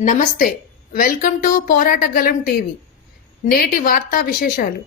నమస్తే. Welcome to Poratagalam TV. నేటి వార్తా విశేషాలు.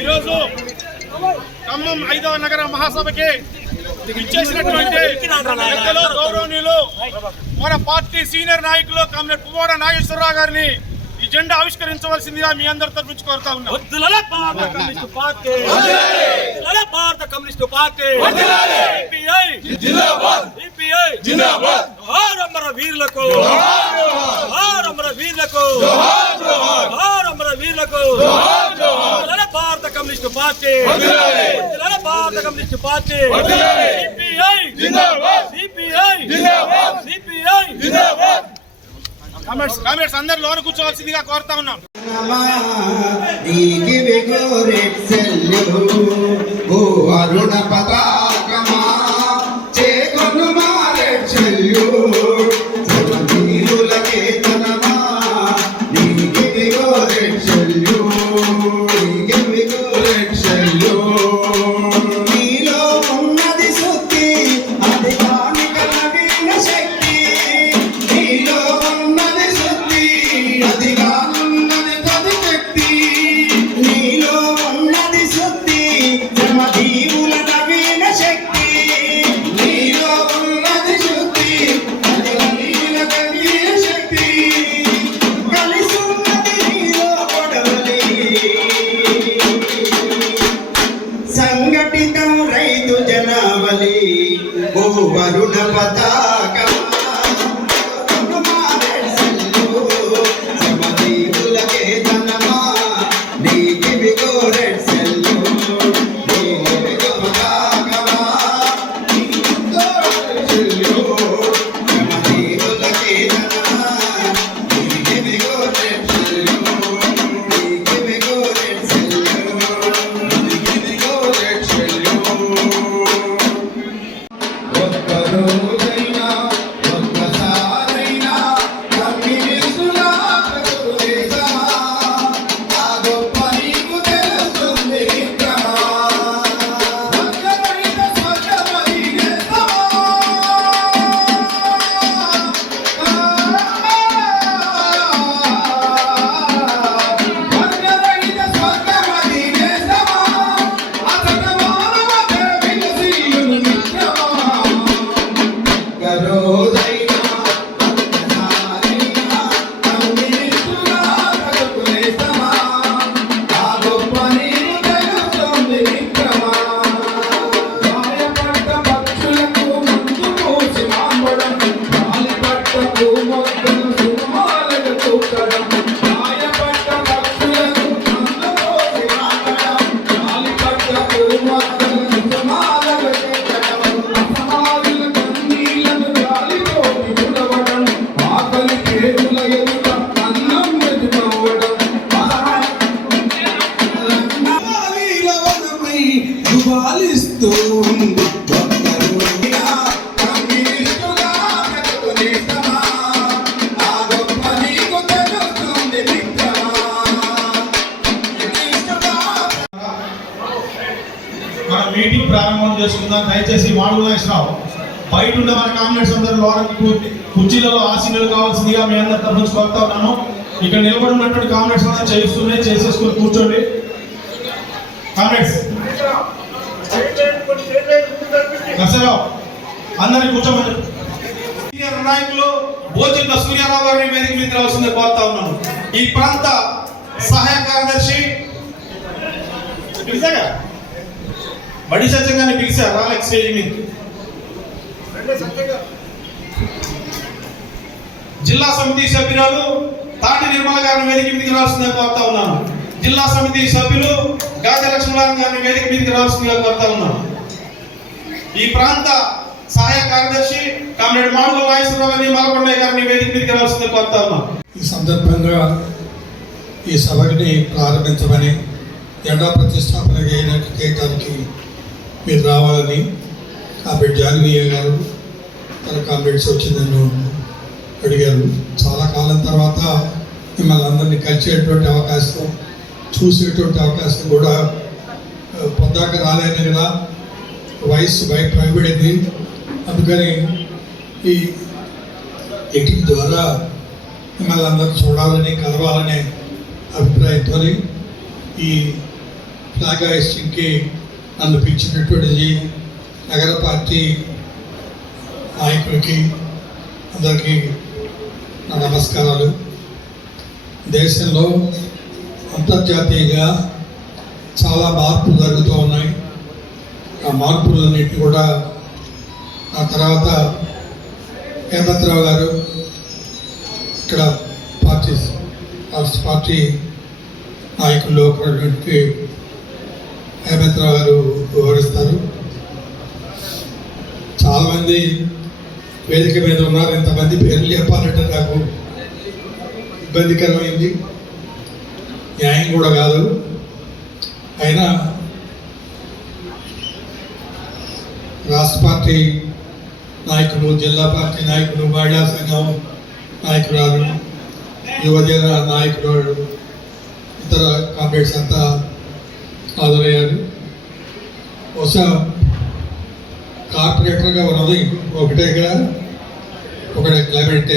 ఈరోజు ఖమ్మం 5వ నగర మహాసభకి ఇచ్చేసినటువంటి గౌరవనీయులు మన పార్టీ సీనియర్ నాయకులు కామ్రేడ్ పువ్వాడ నాగేశ్వరరావు గారిని ఈ జెండా ఆవిష్కరించవలసిందిగా మీ అందరి తరఫు నుంచి కోరుతా ఉన్నాం. భారత కమ్యూనిస్టు పార్టీ అమర వీరులకు భారత కమ్యూనిస్టు పార్టీ భారత కమ్యూనిస్టు పార్టీ కామ్రేడ్స్ అందరు లోన కూర్చోవలసిందిగా కోరుతా ఉన్నాం. అరుణ పతాకమా చేకొను మారెచ్చల్యు జగదీరులకే తనమా నీకి విగోరెచ్చల్యు నీకి విగోరెచ్చల్యు నీలో ఉన్నది శక్తి అది కానిక నవీన శక్తి నీలో ఉన్నది శక్తి అది కానున్నది తది శక్తి నీలో ఉన్నది శక్తి జమదీవుల నవీన శక్తి నీలో ఉన్నది శక్తి అది నవీన శక్తి కలిసి ఉన్నది నీలో కొడవలి సంఘటితం రైతు జనావళి ఓ వరుణ పతాకమా సమదీవులకే ధనమా నీకి విగోరెచ్చల్యు నీకి విగోపతాకమా నీకి విగోరెచ్చల్యు సమదీవులకే ధనమా నీకి విగోరెచ్చల్యు నీకి విగోరెచ్చల్యు నీకి విగోరెచ్చల్యు ఒక్క రోజైనా ఒక్కసారైనా కమ్యూనిస్టులా ప్రజాదేశమా ఆ గొప్ప నీకు తెలుస్తుంది విక్రమా వర్గరహిత స్వర్గమది దేశమా వర్గరహిత స్వర్గమది దేశమా అతన మానవత విలసిల్లును మిత్రమా రోజైనా ఒక్కసారైనా కమ్యూనిస్టులా బ్రతుకునేస్తమా ఆ గొప్ప నీకు తెలుస్తుంది విక్రమా గాయపడ్డ పక్షులకు మందు పోసి మాంబడం గాలిపట్టకు మొక్కలు సుమాలకు తూకడం గాయపడ్డ పక్షులకు మందు పోసి మాంబడం గాలిపట్టకు మొక్కలు సుమాలకు తూకడం అసమానుల కన్నీళ్లను గాలితోటి తుడవడం ఆకలి కేరుల ఎదుట అన్నం వెతుకవడం వీరవనమై దుబాలిస్తూ ఉంది ఒక్కరోజైనా కమ్యూనిస్టుగా బ్రతుకునేస్తమా ఆ గొప్ప నీకు తెలుస్తుంది విక్రమా మనం మీటింగ్ ప్రారంభం చేసుకుందాం. దయచేసి మాడుగుల నాగేశ్వరరావు బయట ఉండే మన కామ్రేడ్స్ అందరూ లోనికి కుర్చీలలో ఆసీనులు కావాల్సిందిగా మీ అందరి తరఫు నుంచి కోరుతా ఉన్నాను. ఇక్కడ నిలబడి ఉన్నటువంటి కామ్రేడ్స్ అందరూ చేసేసుకుని కూర్చోండి. కామ్రేడ్స్ నరసరావు అందరినీ కూర్చోమని సీనియర్ నాయకులు బోచిత సూర్యారావు గారిని వేదిక మీద రావాల్సిందిగా కోరుతా ఉన్నాను. ఈ ప్రాంత సహాయ కార్యదర్శి పిలిచాగా బడి సత్యంగానే పిలిచారు రాలెక్ స్టేజ్ మీద. జిల్లా సమితి సభ్యురాలు తాటి నిర్మల గారిని వేదిక మీదకి రావాల్సిందిగా కోరుతా ఉన్నాను. జిల్లా సమితి సభ్యులు గాజ లక్ష్మణ్ గారిని వేదిక మీదకి రావాల్సిందిగా కోరుతా ఉన్నాను. ఈ ప్రాంత సహాయ కార్యదర్శి కామ్రేడ్ మాడుగుల నాగేశ్వరరావు గారిని మలకొండయ్య గారిని వేదిక మీదకి రావాల్సిందిగా కోరుతా ఉన్నాను. ఈ సందర్భంగా ఈ సభని ప్రారంభించమని జెండా ప్రతిష్టాపన చేయడానికి మీరు రావాలని కామ్రేడ్ జానవీయ గారు తన కామ్రేడ్స్ వచ్చి నన్ను అడిగారు. చాలా కాలం తర్వాత మిమ్మల్ని అందరినీ కలిసేటువంటి అవకాశం, చూసేటువంటి అవకాశం కూడా పొద్దాక రాలేను కదా, వయసు బయట పైబడింది. అందుకని ఈ ఎడిట్ ద్వారా మిమ్మల్ని అందరూ చూడాలని కలవాలనే అభిప్రాయంతో ఈ ఫ్లాగ్ హాయిస్టింగ్కి నన్ను పిలిచినటువంటి నగర పార్టీ నాయకులకి అందరికీ నా నమస్కారాలు. దేశంలో అంతర్జాతీయంగా చాలా మార్పులు జరుగుతూ ఉన్నాయి. ఆ మార్పులన్నింటినీ కూడా ఆ తర్వాత హేమంతరావు గారు ఇక్కడ రాష్ట్ర పార్టీ నాయకుల్లో ఒకటి హేమంతరావు గారు వివరిస్తారు. చాలామంది వేదిక మీద ఉన్నారు. ఇంతమంది పేర్లు చెప్పాలంటే నాకు ఇబ్బందికరమైంది, న్యాయం కూడా కాదు. అయినా రాష్ట్ర పార్టీ నాయకులు, జిల్లా పార్టీ నాయకులు, మహిళా సంఘం నాయకురాలు, యువజన నాయకురాలు, ఇతర కామ్రేడ్స్ అంతా హాజరయ్యారు. బహుశా కార్పొరేటర్గా ఉన్నది ఒకటే ఇక్కడ, ఒకటే క్లైమేట్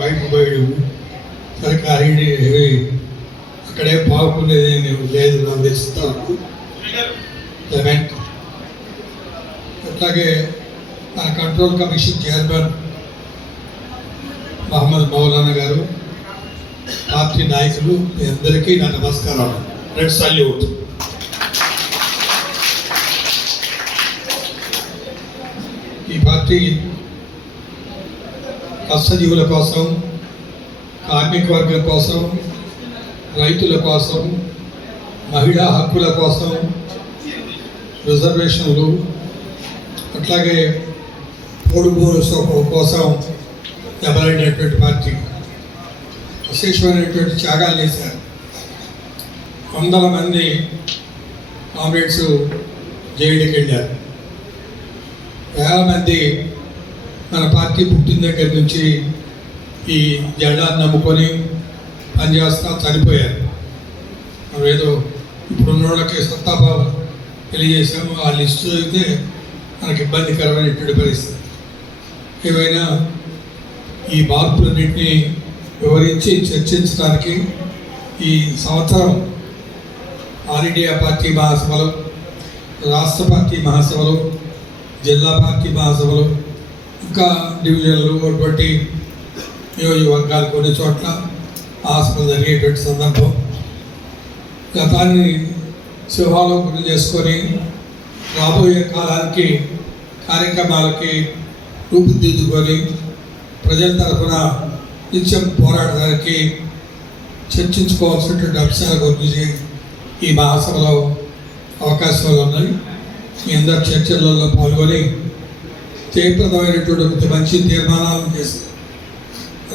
బయటకు పోయాడు. సరే కారిడి అక్కడే బాగుండేది లేదు నాకు తెలుసు. క్లైమేట్ అట్లాగే మన control commission chairman Mohammed Maulana garu, party నాయకులు, మీ అందరికీ నా నమస్కారాలు. Red salute. ఈ పార్టీ కష్టజీవుల కోసం, కార్మిక వర్గం కోసం, రైతుల కోసం, మహిళా హక్కుల కోసం, రిజర్వేషన్లు, అట్లాగే పొడుగు కోసం దెబ్బలాడినటువంటి పార్టీ. విశేషమైనటువంటి త్యాగాలు చేశారు. వందల మంది కామ్రేడ్స్ జైలుకి వెళ్ళారు. వేల మంది మన పార్టీ పుట్టిన దగ్గర నుంచి ఈ జెండాను నమ్ముకొని పనిచేస్తా చనిపోయారు. మనం ఏదో ఇప్పుడున్న వాళ్ళకి సత్తాభావం తెలియజేసాము. ఆ లిస్టు అయితే మనకి ఇబ్బందికరమైనటువంటి పరిస్థితి. ఏవైనా ఈ మార్పులన్నింటినీ వివరించి చర్చించడానికి ఈ సంవత్సరం ఆల్ ఇండియా పార్టీ మహాసభలు, రాష్ట్ర పార్టీ మహాసభలు, జిల్లా పార్టీ మహాసభలు, ఇంకా డివిజన్లు, అటువంటి నియోజకవర్గాలు కొన్ని చోట్ల మహాసభలు జరిగేటువంటి సందర్భం. గతాన్ని సింహాలోకం చేసుకొని రాబోయే కాలానికి కార్యక్రమాలకి రూపుదిద్దుకొని ప్రజల తరఫున నిత్యం పోరాడడానికి చర్చించుకోవాల్సినటువంటి అంశాల గురించి ఈ మహాసభలో అవకాశాలు ఉన్నాయి. మీ అందరి చర్చలలో పాల్గొని జయప్రదమైనటువంటి మంచి తీర్మానాలను చేసి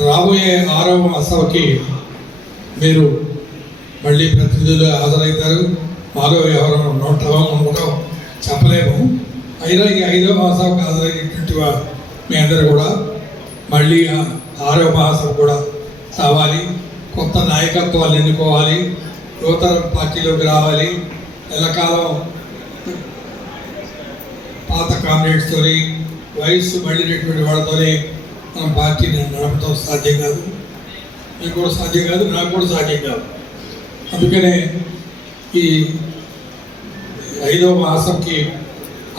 రాబోయే 6వ మహాసభకి మీరు మళ్ళీ ప్రతినిధులు హాజరవుతారు. మాలో ఎవరు ఉండటం చెప్పలేము. అయినా ఈ 5వ మహాసభకు హాజరైనటువంటి మీ అందరూ కూడా మళ్ళీ 6వ మహాసభ కూడా రావాలి. కొత్త నాయకత్వాలు ఎన్నుకోవాలి. యువతరం పార్టీలోకి రావాలి. ఎల్లకాలం పాత కామ్రేడ్స్తో వయస్సు మళ్ళినటువంటి వాళ్ళతోనే మనం పార్టీని నడపడం సాధ్యం కాదు. మీకు కూడా సాధ్యం కాదు, నాకు కూడా సాధ్యం కాదు. అందుకనే ఈ 5వ మహాసభకి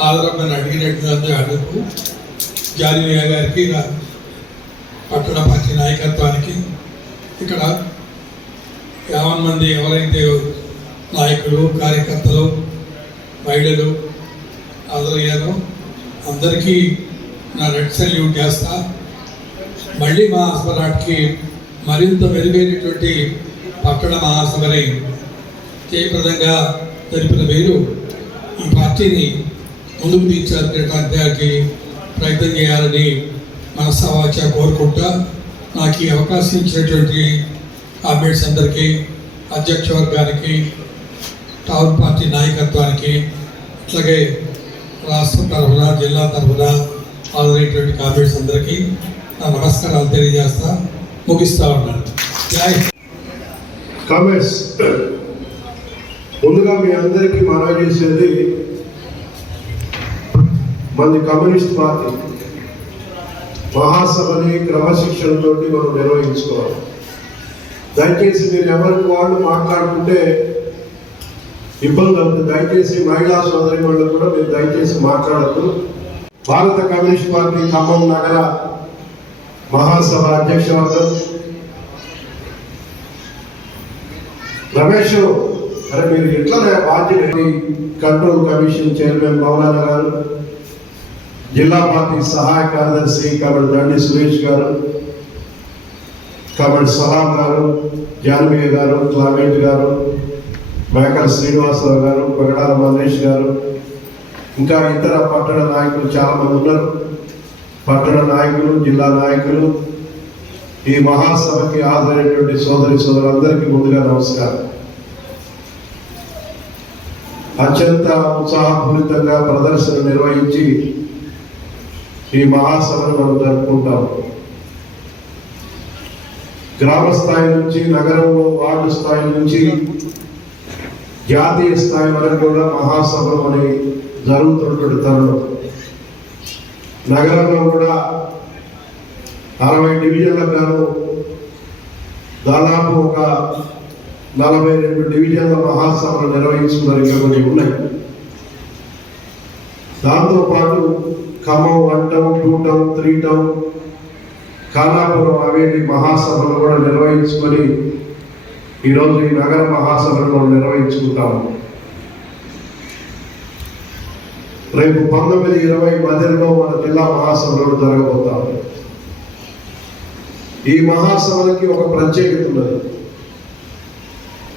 ఆదరణ అడుగు జాలియా గారికి, పట్టణ పార్టీ నాయకత్వానికి, ఇక్కడ 50 మంది ఎవరైతే నాయకులు, కార్యకర్తలు, మహిళలు హాజరయ్యారో అందరికీ నా రెడ్ సల్యూట్ చేస్తా. మళ్ళీ మహాసభ నాటికి మరింత మెరుగైనటువంటి పట్టణ మహాసభని జయప్రదంగా జరిపిన మీరు ఈ పార్టీని ముందుకు తీర్చాలనేటానికి ప్రయత్నం చేయాలని మనస్సావాచ కోరుకుంటా. నాకు ఈ అవకాశం ఇచ్చినటువంటి కామ్రేడ్స్ అందరికీ, అధ్యక్ష వర్గానికి, టౌన్ పార్టీ నాయకత్వానికి, అట్లాగే రాష్ట్ర తరఫున, జిల్లా తరఫున హాజరైనటువంటి కామ్రేడ్స్ అందరికీ నా నమస్కారాలు తెలియజేస్తా ముగిస్తా ఉన్నాను. జై కామెంట్స్. ముందుగా మీ అందరికీ మనవి చేసేది, మంది కమ్యూనిస్ట్ పార్టీ మహాసభని క్రమశిక్షణతో మనం నిర్వహించుకోవాలి. దయచేసి మీరు ఎవరికి వాళ్ళు మాట్లాడుకుంటే ఇబ్బంది అవుతుంది. దయచేసి మహిళా సోదరి వాళ్ళు కూడా మీరు దయచేసి మాట్లాడద్దు. భారత కమ్యూనిస్ట్ పార్టీ ఖమ్మం నగర మహాసభ అధ్యక్షురాలు రమేష్, అరే మీరు ఎట్లా బాధ్యత కంట్రోల్ కమిషన్ చైర్మన్ మౌలానా గారు, జిల్లా పార్టీ సహాయ కార్యదర్శి కాబట్టి దండి సురేష్ గారు, కాబట్టి సలాం గారు, జాన్వీ గారు, క్లామెంట్ గారు, మేకల శ్రీనివాసరావు గారు, పగడాల మల్లేష్ గారు, ఇంకా ఇతర పట్టణ నాయకులు చాలా మంది ఉన్నారు. పట్టణ నాయకులు, జిల్లా నాయకులు, ఈ మహాసభకి హాజరైనటువంటి సోదరులందరికీ ముందుగా నమస్కారం. అత్యంత ఉత్సాహపూరితంగా ప్రదర్శన నిర్వహించి ఈ మహాసభను మనం జరుపుకుంటాం. గ్రామ స్థాయి నుంచి నగరంలో వార్డు స్థాయి నుంచి జాతీయ స్థాయి వరకు కూడా మహాసభలు అని జరుగుతున్నటువంటి తరుణం. నగరంలో కూడా 60 డివిజన్లకు గాను దాదాపు ఒక 42 డివిజన్ల మహాసభలు నిర్వహించుకున్నారు. ఇంకా కొన్ని ఉన్నాయి. దాంతోపాటు Khammam 1 town, 2 town, 3 town, Khanapuram Haveli మహాసభలు కూడా నిర్వహించుకొని ఈరోజు ఈ నగర మహాసభను మనం నిర్వహించుకుంటాము. రేపు 19, 20 మధ్యలో మన జిల్లా మహాసభలు జరగబోతాము. ఈ మహాసభలకి ఒక ప్రత్యేకత ఉన్నది.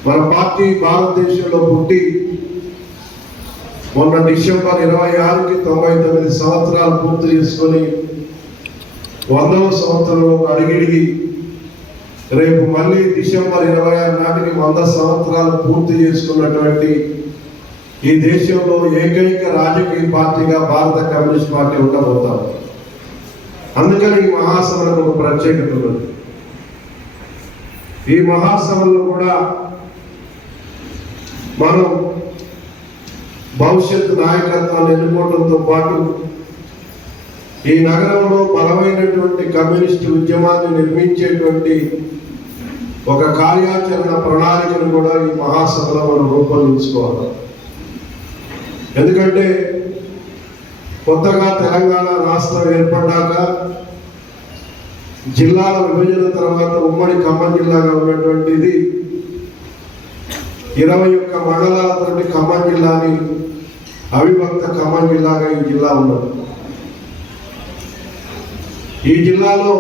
మన పార్టీ భారతదేశంలో పుట్టి మొన్న డిసెంబర్ 26కి 99 సంవత్సరాలు పూర్తి చేసుకొని 100వ సంవత్సరంలో అడిగిడిగి రేపు మళ్ళీ డిసెంబర్ 26 నాటికి 100 సంవత్సరాలు పూర్తి చేసుకున్నటువంటి ఈ దేశంలో ఏకైక రాజకీయ పార్టీగా భారత కమ్యూనిస్ట్ పార్టీ ఉండబోతాం. అందుకని ఈ మహాసభలకు ఒక ప్రత్యేకత ఉన్నది. ఈ మహాసభలో కూడా మనం భవిష్యత్తు నాయకత్వాన్ని ఎన్నుకోవడంతో పాటు ఈ నగరంలో బలమైనటువంటి కమ్యూనిస్టు ఉద్యమాన్ని నిర్మించేటువంటి ఒక కార్యాచరణ ప్రణాళికను కూడా ఈ మహాసభలో మనం రూపొందించుకోవాలి. ఎందుకంటే కొత్తగా తెలంగాణ రాష్ట్రం ఏర్పడ్డాక జిల్లాల విభజన తర్వాత ఉమ్మడి ఖమ్మం జిల్లాగా ఉన్నటువంటిది 21 మండలాలతోటి ఖమ్మం జిల్లాని అవిభక్త ఖమ్మం జిల్లాగా ఈ జిల్లా ఉన్నది. ఈ జిల్లాలో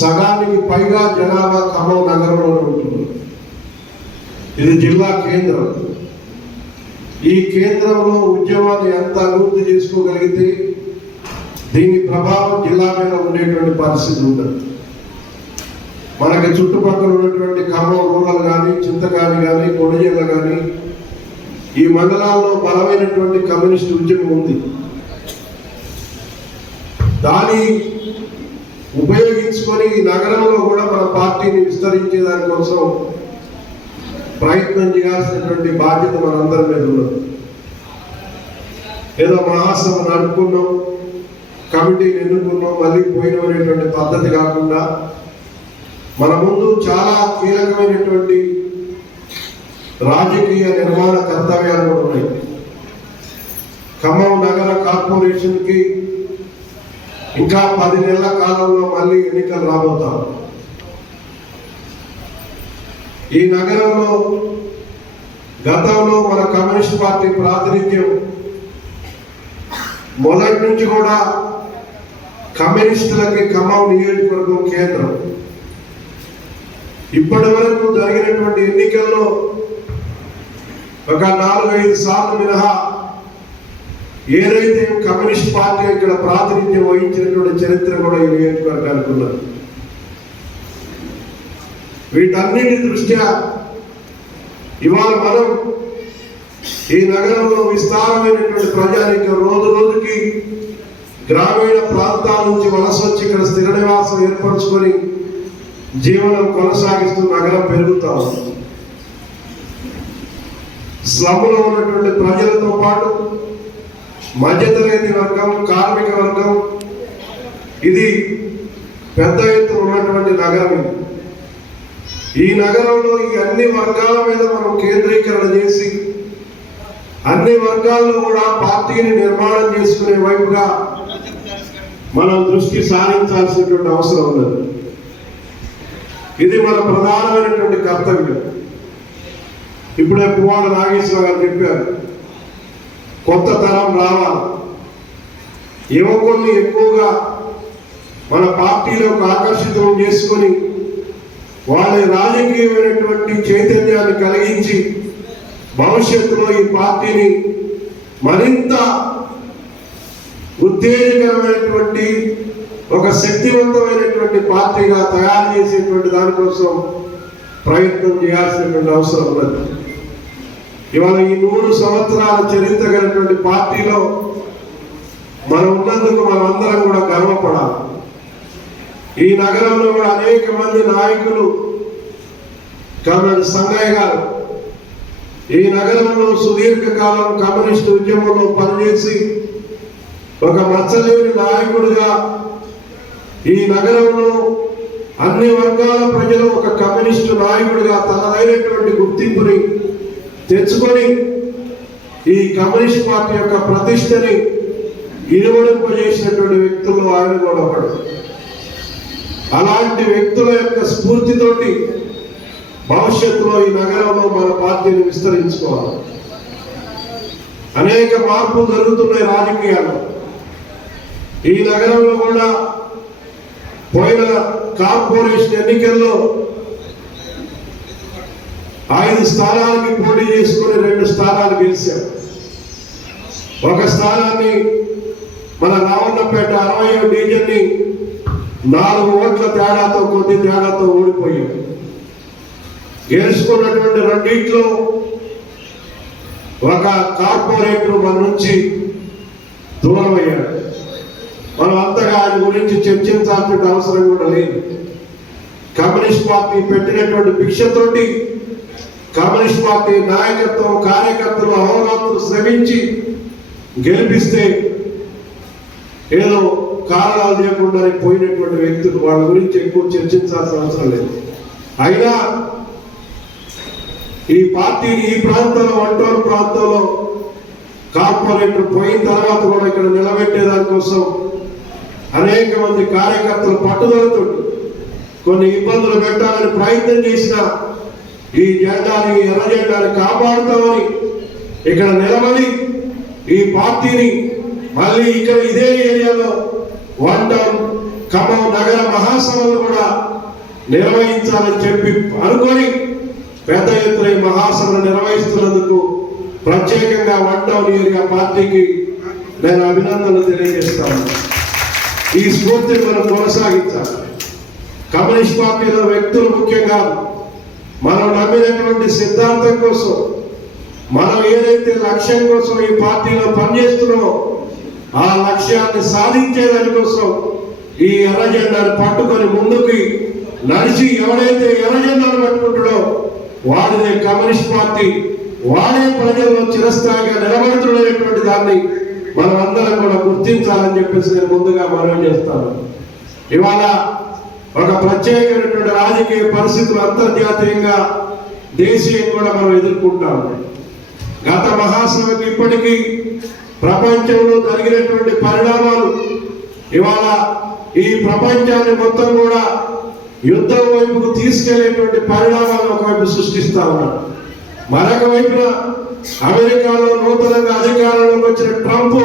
సగానికి పైగా జనాభా ఖమ్మం నగరంలోనే ఉంటుంది. ఇది జిల్లా కేంద్రం. ఈ కేంద్రంలో ఉద్యమాన్ని ఎంత అభివృద్ధి చేసుకోగలిగితే దీని ప్రభావం జిల్లా మీద ఉండేటువంటి పరిస్థితి ఉంటుంది. మనకి చుట్టుపక్కల ఉన్నటువంటి ఖమ్మం రూరల్ కానీ, చింతకాని కానీ, కొడిజల్ల కానీ ఈ మండలాల్లో బలమైనటువంటి కమ్యూనిస్ట్ ఉద్యమం ఉంది. దాన్ని ఉపయోగించుకొని ఈ నగరంలో కూడా మన పార్టీని విస్తరించే దానికోసం ప్రయత్నం చేయాల్సినటువంటి బాధ్యత మనందరి మీద ఉన్నది. ఏదో మహాసభ నడుపుకున్నాం, కమిటీని ఎన్నుకున్నాం, మళ్ళీ పోయినాం అనేటువంటి పద్ధతి కాకుండా మన ముందు చాలా కీలకమైనటువంటి రాజకీయ నిర్మాణ కర్తవ్యాలు కూడా ఉన్నాయి. ఖమ్మం నగర కార్పొరేషన్కి ఇంకా 10 నెలల కాలంలో మళ్ళీ ఎన్నికలు రాబోతారు. ఈ నగరంలో గతంలో మన కమ్యూనిస్ట్ పార్టీ ప్రాతినిధ్యం మొదటి నుంచి కూడా కమ్యూనిస్టులకి ఖమ్మం నియోజకవర్గం కేంద్రం. ఇప్పటి వరకు జరిగినటువంటి ఎన్నికల్లో ఒక 4-5 సార్లు మినహా ఏదైతే కమ్యూనిస్ట్ పార్టీ ఇక్కడ ప్రాతినిధ్యం వహించినటువంటి చరిత్ర కూడా ఈ నియోజకవర్గానికి ఉన్నది. వీటన్నిటి దృష్ట్యా ఇవాళ మనం ఈ నగరంలో విస్తారమైనటువంటి ప్రజానికం రోజు రోజుకి గ్రామీణ ప్రాంతాల నుంచి వలస వచ్చి ఇక్కడ స్థిర నివాసం ఏర్పరచుకొని జీవనం కొనసాగిస్తూ నగరం పెరుగుతా ఉంది. స్లమ్లో ఉన్నటువంటి ప్రజలతో పాటు మధ్యతరగతి వర్గం, కార్మిక వర్గం, ఇది పెద్ద ఎత్తున ఉన్నటువంటి నగరం ఇది. ఈ నగరంలో ఈ అన్ని వర్గాల మీద మనం కేంద్రీకరణ చేసి అన్ని వర్గాల్లో కూడా పార్టీని నిర్మాణం చేసుకునే వైపుగా మనం దృష్టి సారించాల్సినటువంటి అవసరం ఉన్నది. ఇది మన ప్రధానమైనటువంటి కర్తవ్యం. ఇప్పుడే పువ్వాడ నాగేశ్వర గారు చెప్పారు, కొత్త తరం రావాలి, యువకుల్ని ఎక్కువగా మన పార్టీలోకి ఆకర్షితం చేసుకొని వాళ్ళ రాజకీయమైనటువంటి చైతన్యాన్ని కలిగించి భవిష్యత్తులో ఈ పార్టీని మరింత ఉత్తేజకరమైనటువంటి ఒక శక్తివంతమైనటువంటి పార్టీగా తయారు చేసేటువంటి దానికోసం ప్రయత్నం చేయాల్సినటువంటి అవసరం ఉన్నది. ఇవాళ ఈ 100 సంవత్సరాల చరిత్ర కలిగినటువంటి పార్టీలో మనం ఉన్నందుకు మనం అందరం కూడా గర్వపడాలి. ఈ నగరంలో కూడా అనేక మంది నాయకులు, కర్నల్ సంగయ్య గారు ఈ నగరంలో సుదీర్ఘకాలం కమ్యూనిస్టు ఉద్యమంలో పనిచేసి ఒక మచ్చలేని నాయకుడిగా ఈ నగరంలో అన్ని వర్గాల ప్రజలు ఒక కమ్యూనిస్టు నాయకుడిగా తనదైనటువంటి గుర్తింపుని తెచ్చుకొని ఈ కమ్యూనిస్ట్ పార్టీ యొక్క ప్రతిష్టని ఇనుమడింపజేసినటువంటి వ్యక్తుల్లో ఆయన కూడా ఒకడు. అలాంటి వ్యక్తుల యొక్క స్ఫూర్తితోటి భవిష్యత్తులో ఈ నగరంలో మన పార్టీని విస్తరించుకోవాలి. అనేక మార్పులు జరుగుతున్నాయి రాజకీయాలు. ఈ నగరంలో కూడా పోయిన కార్పొరేషన్ ఎన్నికల్లో 5 స్థానాలకి పోటీ చేసుకుని 2 స్థానాలు గెలిచారు. ఒక స్థానాన్ని మన రావణపేట 60వ డివిజన్ని 4 ఓట్ల తేడాతో, కొద్ది తేడాతో ఓడిపోయాం. గెలుచుకున్నటువంటి 2 ఒక కార్పొరేటర్ మన నుంచి దూరం అయ్యాడు. మనం అంతగా ఆయన గురించి చర్చించాల్సిన అవసరం కూడా లేదు. కమ్యూనిస్ట్ పార్టీ పెట్టినటువంటి భిక్షతోటి కమ్యూనిస్ట్ పార్టీ నాయకత్వం, కార్యకర్తలు అహోరాత్రులు శ్రమించి గెలిపిస్తే ఏదో కారణాలు లేకుండా పోయినటువంటి వ్యక్తులు, వాళ్ళ గురించి ఎక్కువ చర్చించాల్సిన అవసరం లేదు. అయినా ఈ పార్టీని ఈ ప్రాంతంలో, వంటూరు ప్రాంతంలో కార్పొరేటర్ పోయిన తర్వాత కూడా ఇక్కడ నిలబెట్టేదానికోసం అనేక మంది కార్యకర్తలు పట్టుదలతో కొన్ని ఇబ్బందులు పెట్టాలని ప్రయత్నం చేసిన ఈ జెండాని, ఎర్ర జెండాని కాపాడుతామని ఇక్కడ నిలబడి ఈ పార్టీని మళ్ళీ ఇక్కడ ఇదే ఏరియాలో 1 టౌన్ ఖమ్మం నగర మహాసభలు కూడా నిర్వహించాలని చెప్పి అనుకొని పెద్ద ఎత్తున ఈ మహాసభను నిర్వహిస్తున్నందుకు ప్రత్యేకంగా 1 టౌన్ ఏరియా పార్టీకి నేను అభినందనలు తెలియజేస్తాను. ఈ స్ఫూర్తిని మనం కొనసాగించాలి. కమ్యూనిస్ట్ పార్టీలో వ్యక్తులు ముఖ్యం కాదు. మనం నమ్మినటువంటి సిద్ధాంతం కోసం, మనం ఏదైతే లక్ష్యం కోసం ఈ పార్టీలో పనిచేస్తున్నామో ఆ లక్ష్యాన్ని సాధించేదాని కోసం ఈ ఎర్ర జెండాను పట్టుకొని ముందుకి నడిచి ఎవడైతే ఎర్ర జెండాను పట్టుకుంటాడో వాడిదే కమ్యూనిస్ట్ పార్టీ, వాడే ప్రజల్లో చిరస్థాయిగా నిలబడుతున్నటువంటి దాన్ని మనం అందరం కూడా గుర్తించాలని చెప్పేసి నేను ముందుగా మనవి చేస్తాను. ఇవాళ ఒక ప్రత్యేకమైనటువంటి రాజకీయ పరిస్థితులు అంతర్జాతీయంగా, దేశీయంగా కూడా మనం ఎదుర్కొంటాము. గత మహాసభకి ఇప్పటికీ ప్రపంచంలో జరిగినటువంటి పరిణామాలు ఇవాళ ఈ ప్రపంచాన్ని మొత్తం కూడా యుద్ధం వైపుకు తీసుకెళ్లేటువంటి పరిణామాలు ఒకవైపు సృష్టిస్తా ఉన్నారు. మరొక వైపున అమెరికాలో నూతనంగా అధికారంలోకి వచ్చిన ట్రంప్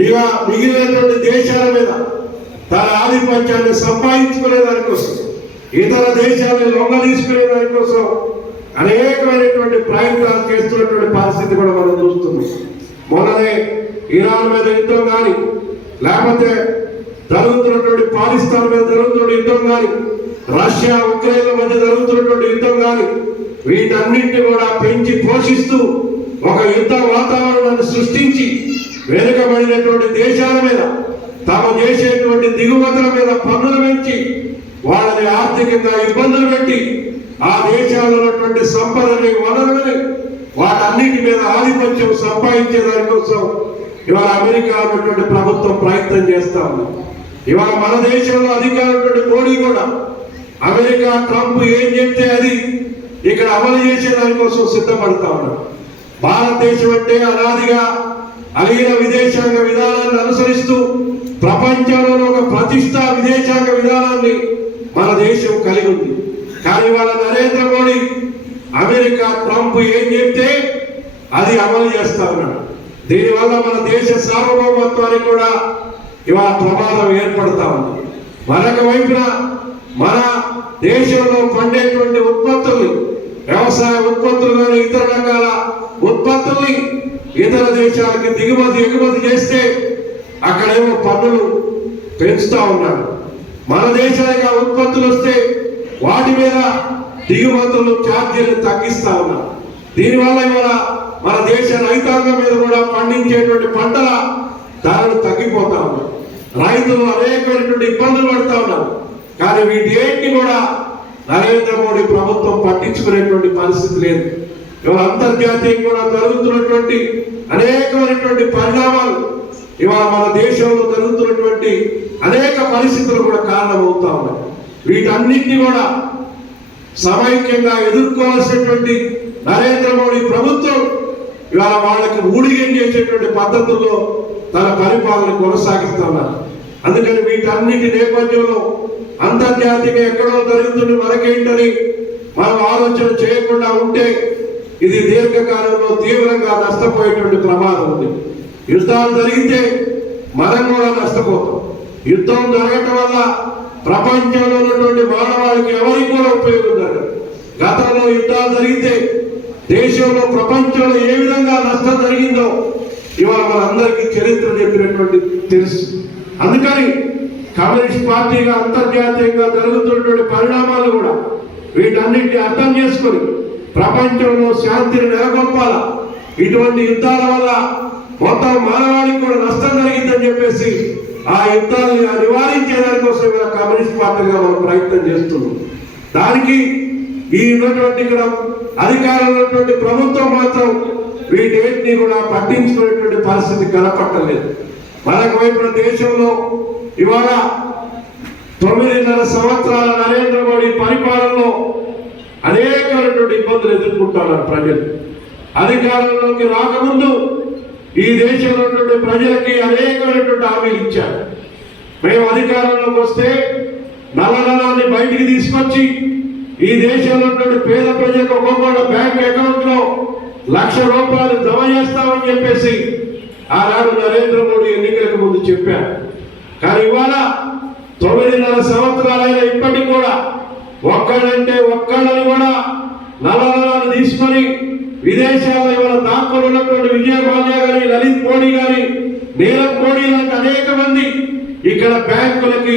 ఇక మిగిలినటువంటి దేశాల మీద తన ఆధిపత్యాన్ని సంపాదించుకునే దానికోసం, ఇతర దేశాలను లొంగ తీసుకునే దానికోసం అనేకమైనటువంటి ప్రయత్నాలు చేస్తున్నటువంటి పరిస్థితి కూడా మనం చూస్తుంది. మొన్ననే ఇరాన్ మీద యుద్ధం కానీ, లేకపోతే జరుగుతున్నటువంటి పాకిస్తాన్ మీద జరుగుతున్న యుద్ధం కానీ, రష్యా ఉక్రెయిన్ల మధ్య జరుగుతున్నటువంటి యుద్ధం కానీ, వీటన్నింటినీ కూడా పెంచి పోషిస్తూ ఒక యుద్ధ వాతావరణాన్ని సృష్టించి వెనుకబడినటువంటి దేశాల మీద, తాము చేసేటువంటి దిగుమతుల మీద పన్నులు పెంచి వాళ్ళని ఆర్థికంగా ఇబ్బందులు పెట్టి ఆ దేశాల్లో ఉన్నటువంటి సంపదని, వనరులని వాటన్నిటి మీద ఆధిపత్యం సంపాదించే దానికోసం ఇవాళ అమెరికా ఉన్నటువంటి ప్రభుత్వం ప్రయత్నం చేస్తా ఉంది. ఇవాళ మన దేశంలో అధికారులు మోడీ కూడా అమెరికా ట్రంప్ ఏం చెప్తే అది ఇక్కడ అమలు చేసే దానికోసం సిద్ధపడతా ఉన్నారు. భారతదేశం అంటే అనాదిగా అలిగిన విదేశాంగ విధానాన్ని అనుసరిస్తూ ప్రపంచంలో ఒక ప్రతిష్టా విదేశాంగ విధానాన్ని మన దేశం కలిగి ఉంది. కానీ వాళ్ళ నరేంద్ర మోడీ అమెరికా ట్రంప్ ఏం చెప్తే అది అమలు చేస్తా ఉన్నాడు. దీనివల్ల మన దేశ సార్వభౌమత్వానికి కూడా ఇవాళ ప్రమాదం ఏర్పడతా ఉంది. మరొక వైపున మన దేశంలో పండేటువంటి ఉత్పత్తుల్ని, వ్యవసాయ ఉత్పత్తులు కానీ ఇతర రకాల ఉత్పత్తుల్ని ఇతర దేశాలకి దిగుమతి ఎగుమతి చేస్తే అక్కడేమో పన్నులు పెంచుతా ఉన్నారు. మన దేశానికి ఆ ఉత్పత్తులు వస్తే వాటి మీద దిగుమతులు ఛార్జీలు తగ్గిస్తా ఉన్నారు. దీనివల్ల ఇవాళ మన దేశ రైతాంగం మీద కూడా పండించేటువంటి పంటల ధరలు తగ్గిపోతా ఉన్నాయి. రైతులు అనేకమైనటువంటి ఇబ్బందులు పడుతూ ఉన్నారు. కానీ వీటి ఏంటి కూడా నరేంద్ర మోడీ ప్రభుత్వం పట్టించుకునేటువంటి పరిస్థితి లేదు. ఇవాళ అంతర్జాతీయంగా కూడా జరుగుతున్నటువంటి అనేకమైనటువంటి పరిణామాలు, ఇవాళ మన దేశంలో జరుగుతున్నటువంటి అనేక పరిస్థితులు కూడా కారణమవుతా ఉన్నాయి. వీటన్నిటిని కూడా సమైక్యంగా ఎదుర్కోవాల్సినటువంటి నరేంద్ర మోడీ ప్రభుత్వం ఇవాళ వాళ్ళకి ఊడిగం చేసేటువంటి పద్ధతుల్లో తన పరిపాలన కొనసాగిస్తున్నారు. అందుకని వీటన్నిటి నేపథ్యంలో అంతర్జాతీయంగా ఎక్కడో జరుగుతుంది మనకేంటని మనం ఆలోచన చేయకుండా ఉంటే ఇది దీర్ఘకాలంలో తీవ్రంగా నష్టపోయేటువంటి ప్రమాదం ఉంది. యుద్ధాలు జరిగితే మనం కూడా నష్టపోతాం. యుద్ధం జరగటం వల్ల ప్రపంచంలో ఉన్నటువంటి మానవాళికి ఎవరికి కూడా ఉపయోగం జరగదు. గతంలో యుద్ధాలు జరిగితే దేశంలో ప్రపంచంలో ఏ విధంగా నష్టం జరిగిందో ఇవాళ మనందరికీ చరిత్ర చెప్పినటువంటి తెలుసు. అందుకని కమ్యూనిస్ట్ పార్టీగా అంతర్జాతీయంగా జరుగుతున్నటువంటి పరిణామాలు కూడా వీటన్నిటిని అర్థం చేసుకొని ప్రపంచంలో శాంతిని నెలకొల్పాల. ఇటువంటి యుద్ధాల వల్ల మొత్తం మానవాళికి కూడా నష్టం జరిగిందని చెప్పేసి ఆ యుద్ధాలను నివారించేదానికోసం ఇవాళ కమ్యూనిస్ట్ పార్టీగా మనం ప్రయత్నం చేస్తున్నాం. దానికి ఈ ఉన్నటువంటి ఇక్కడ అధికారంలో ఉన్నటువంటి ప్రభుత్వం మాత్రం వీటన్నిటిని కూడా పట్టించుకునేటువంటి పరిస్థితి కనపట్టలేదు. మరొక వైపున దేశంలో ఇవాళ 9.5 సంవత్సరాల నరేంద్ర మోడీ పరిపాలనలో అనేకమైనటువంటి ఇబ్బందులు ఎదుర్కొంటున్నారు ప్రజలు. అధికారంలోకి రాకముందు ఈ దేశంలో ఉన్నటువంటి ప్రజలకి అనేకమైనటువంటి హామీలు ఇచ్చారు. మేము అధికారంలోకి వస్తే నల్లధనాన్ని బయటికి తీసుకొచ్చి ఈ దేశంలో ఉన్నటువంటి పేద ప్రజలకు ఒక్కొక్క బ్యాంక్ అకౌంట్ లో ₹1,00,000 జమ చేస్తామని చెప్పేసి ఆనాడు నరేంద్ర మోడీ ఎన్నికలకు ముందు చెప్పారు. కానీ ఇవాళ 9.5 సంవత్సరాలైన ఇప్పటికి కూడా ఒక్కడంటే ఒక్కడని కూడా నల్లధనాన్ని తీసుకొని విదేశాల్లో ఇవాళ దాక్కులు ఉన్నటువంటి విజయ్ మాల్యా గాని, లలిత్ మోడీ గాని, నీరవ్ మోడీ లాంటి అనేక మంది ఇక్కడ బ్యాంకులకి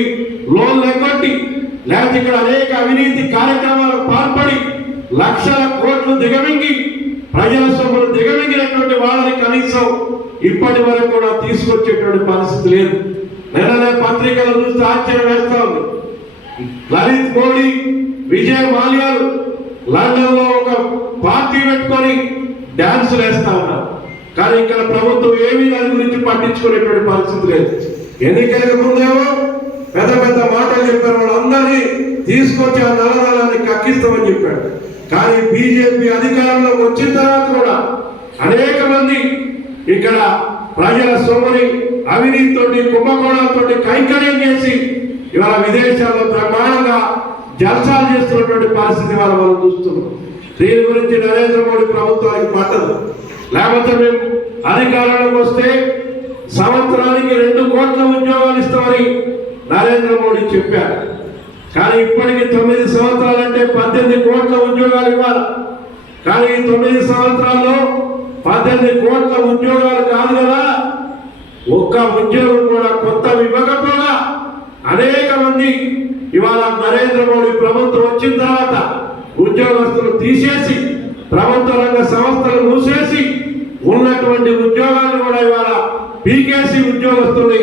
లోన్లు ఎగ్గొట్టి లేకపోతే ఇక్కడ అనేక అవినీతి కార్యక్రమాలకు పాల్పడి లక్షల కోట్లు దిగమింగి ప్రజల సొమ్ములు దిగమింగినటువంటి వాళ్ళని కనీసం ఇప్పటి వరకు కూడా తీసుకొచ్చేటువంటి పరిస్థితి లేదు. నెలనే పత్రికలు చూస్తే ఆశ్చర్యం వేస్తా ఉంది. లలిత్ మోడీ, విజయ్ మాల్యాలు లండన్ లో ఒక పార్టీ పెట్టుకొని డాన్సులు వేస్తా ఉన్నారు. కానీ ఇక్కడ ప్రభుత్వం ఏమీ దాని గురించి పట్టించుకునేటువంటి పరిస్థితి లేదు. ఎన్నికలకు ముందేమో పెద్ద పెద్ద మాటలు చెప్పారు. వాళ్ళందరినీ తీసుకొచ్చి ఆ నల్లధనాన్ని కక్కిస్తామని చెప్పాడు. కానీ బీజేపీ అధికారంలోకి వచ్చిన తర్వాత కూడా అనేక మంది ఇక్కడ ప్రజల సొమ్ముని అవినీతితోటి, కుంభకోణాలతోటి కైంకర్యం చేసి ఇవాళ విదేశాల్లో బ్రహ్మాండంగా జల్సాలు చేస్తున్నటువంటి పరిస్థితి ఇవాళ మనం చూస్తున్నాం. దీని గురించి నరేంద్ర మోడీ ప్రభుత్వానికి పట్టదు. లేకపోతే మేము అధికారంలోకి వస్తే సంవత్సరానికి 2 కోట్ల ఉద్యోగాలు ఇస్తామని నరేంద్ర మోడీ చెప్పారు. కానీ ఇప్పటికి 9 సంవత్సరాలంటే 18 కోట్ల ఉద్యోగాలు ఇవ్వాలి. కానీ 9 సంవత్సరాల్లో 18 కోట్ల ఉద్యోగాలు కాదు కదా, ఒక్క ఉద్యోగం కూడా కొత్త ఇవ్వకపోగా అనేక మంది ఇవాళ నరేంద్ర మోడీ ప్రభుత్వం వచ్చిన తర్వాత ఉద్యోగస్తులు తీసేసి ప్రభుత్వ రంగ సంస్థలు మూసేసి ఉన్నటువంటి ఉద్యోగాలను కూడా ఇవాళ పీకేసి ఉద్యోగస్తుల్ని